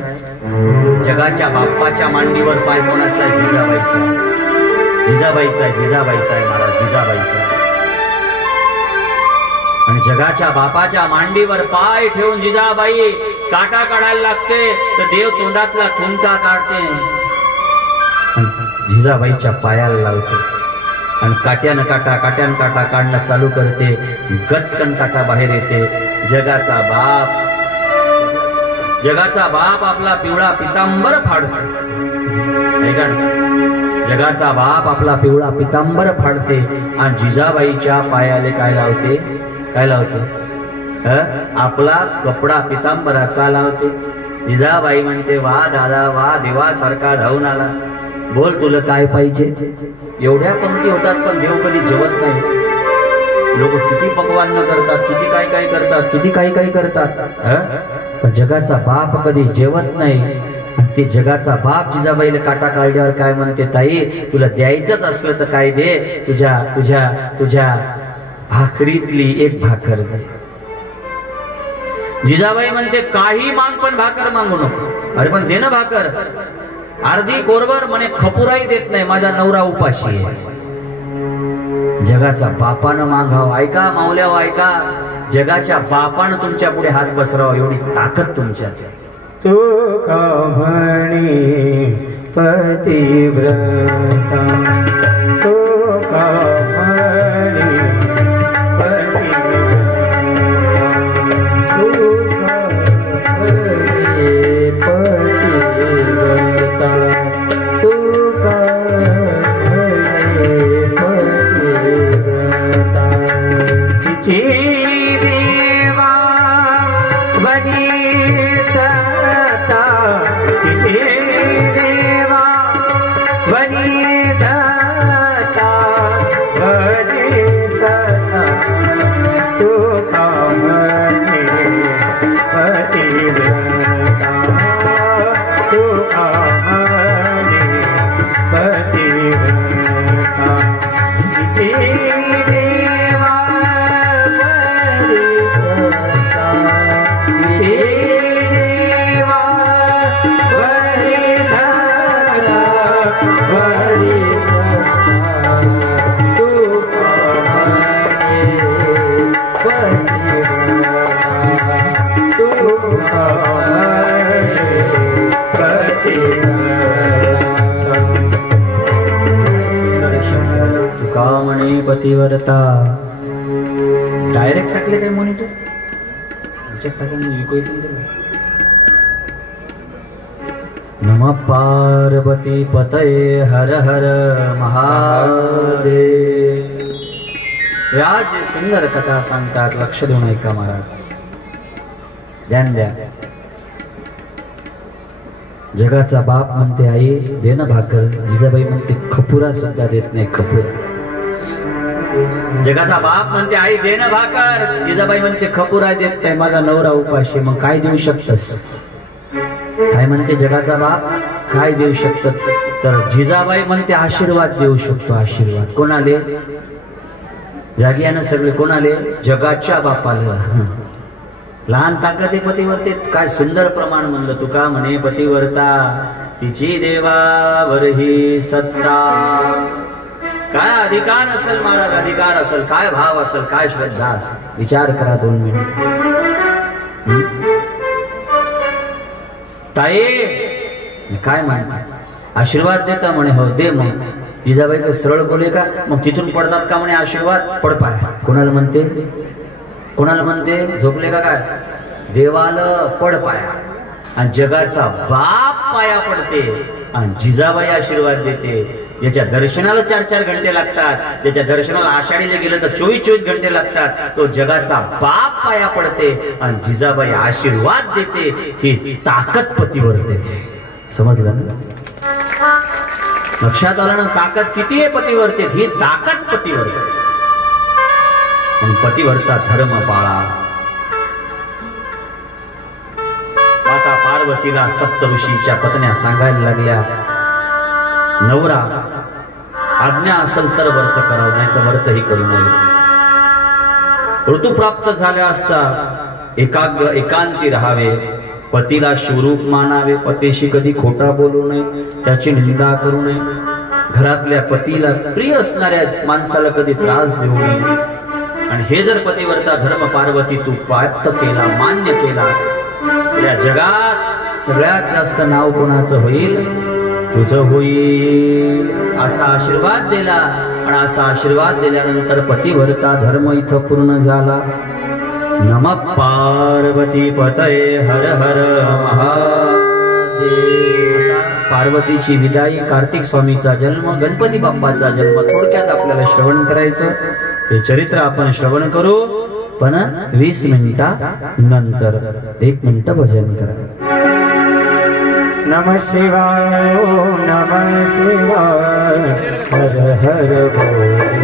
जगाच्या बाप्पाच्या मांडीवर पाय कोणाचा आहे? जिजाबाईचा. जिजाबाईचा आहे महाराज. जिजाबाईचा. आणि जगाच्या बापाच्या मांडीवर पाय ठेवून जिजाबाई काटा काढायला लागते तर देव तोंडातला ठुमका काढते. जिजाबाईच्या पायाला लावते आणि काट्यानं काटा काढणं चालू करते. गचकन काटा बाहेर येते. जगाचा बाप आपला पिवळा पितांबर फाडतो. जगाचा बाप आपला पिवळा पितांबर फाडते आणि जिजाबाईच्या पायाले काय लावते? आपला कपडा पितांबराचा लावते. जिजाबाई म्हणते वा दादा वा, देवासारखा धावून आला. बोल तुला काय पाहिजे? एवढ्या पंक्ती होतात पण देव कधी जेवत नाही. लोक किती पकवान करतात, किती काय करतात, पण जगाचा बाप कधी जेवत नाही. ते जगाचा बाप जिजाबाईला काटा काढल्यावर काय म्हणते? ताई तुला द्यायचंच असलं तर काय दे, तुझ्या भाकरीतली एक भाकर दे. जिजाबाई म्हणते काही माग पण भाकर मागू नको. अरे पण दे ना भाकर. अर्धी कोरभर म्हणे खपुराही देत नाही, माझा नवरा उपाशी आहे. जगाच्या बापानं मागाव. ऐका माऊल्याव ऐका, जगाच्या बापानं तुमच्या पुढे हात पसरावा एवढी ताकद तुमच्यात. तो का म्हणे पतिव्रता, तो का म्हणे पतिव्रता, तो का म्हणे पतिव्रता, तो का म्हणे पतिव्रता. तिची देवा बनी तिचे पतिव्रता. डायरेक्ट टाकले काय मॉनिटर टाकून विकू नमः पार्वती पतये हर हर महादेव. व्याज सुंदर कथा सांगतात, लक्ष देऊन ऐका महाराज, ध्यान द्या. जगाचा बाप म्हणते आई दे ना भाकर, जिजाबाई म्हणते खपुरा सुद्धा देत नाही. खपुरा. जगाचा बाप म्हणते आई दे ना भाकर, जिजाबाई म्हणते खपुरा देत नाही. माझा नवरा उपाशी, मग काय देऊ शकतस? काय म्हणते जगाचा बाप, काय देऊ शकतात? तर जिजाबाई म्हणते आशीर्वाद देऊ शकतो. आशीर्वाद कोणाले? जागियानं सगळे कोणाले? जगाच्या बापाला. लहान ताकद पतिवर्ते. काय सुंदर प्रमाण म्हणलं तुका म्हणे, पतिवर्ता तिची देवावर ही सत्ता. काय अधिकार असेल महाराज, अधिकार असेल, काय भाव असेल, काय श्रद्धा असेल, विचार करा 2 मिनिट. ताई काय म्हणते? आशीर्वाद देता म्हणे. हो दे. मग जिजाबाई का सरळ बोले का? मग तिथून पडतात का म्हणे आशीर्वाद? पड पाय. कोणाला म्हणते? कोणाला म्हणते? झोपले का काय? देवाला पड पाया. आणि जगाचा बाप पाया पडते आणि जिजाबाई आशीर्वाद देते. ज्याच्या दर्शनाला 4-4 घंटे लागतात, ज्याच्या दर्शनाला आषाढीला गेलं तर 24-24 घंटे लागतात, तो जगाचा बाप पाया पडते आणि जिजाबाई आशीर्वाद देते. ही ताकद पतीवर देते. समजलं ना? लक्षात आलं ना? ताकद किती आहे पतिवर्तेत? ही ताकद पतिवर. पतिवर्ता धर्म पाळा. माता पार्वतीला सप्तऋषीच्या पत्न्या सांगायला लागल्या, नवरा आज्ञा असेल तर व्रत करावं, नाही तर व्रतही करू नये. ऋतू प्राप्त झाल्या असता एकांती राहावे, पतीला शिवरूप मानावे, पतीशी कधी खोटा बोलू नये, त्याची निंदा करू नये, घरातल्या पतीला प्रिय असणाऱ्या माणसाला कधी त्रास देऊ नये. आणि हे जर पतिव्रता धर्म पार्वती तू प्राप्त केला, मान्य केला, या जगात सगळ्यात जास्त नाव कोणाचं होईल? तुझं होईल. असा आशीर्वाद दिला. आणि असा आशीर्वाद दिल्यानंतर पतिव्रता धर्म इथं पूर्ण झाला. नमः पार्वती पतये हर हर महादेव. पार्वतीची विदाई, कार्तिक स्वामीचा जन्म, गणपती बाप्पाचा जन्म थोडक्यात आपल्याला श्रवण करायचं. हे चरित्र आपण श्रवण करू, पण 20 मिनिटा नंतर. 1 मिनिट भजन करा. नमः शिवाय, ओम नमः शिवाय, हर हर बोल.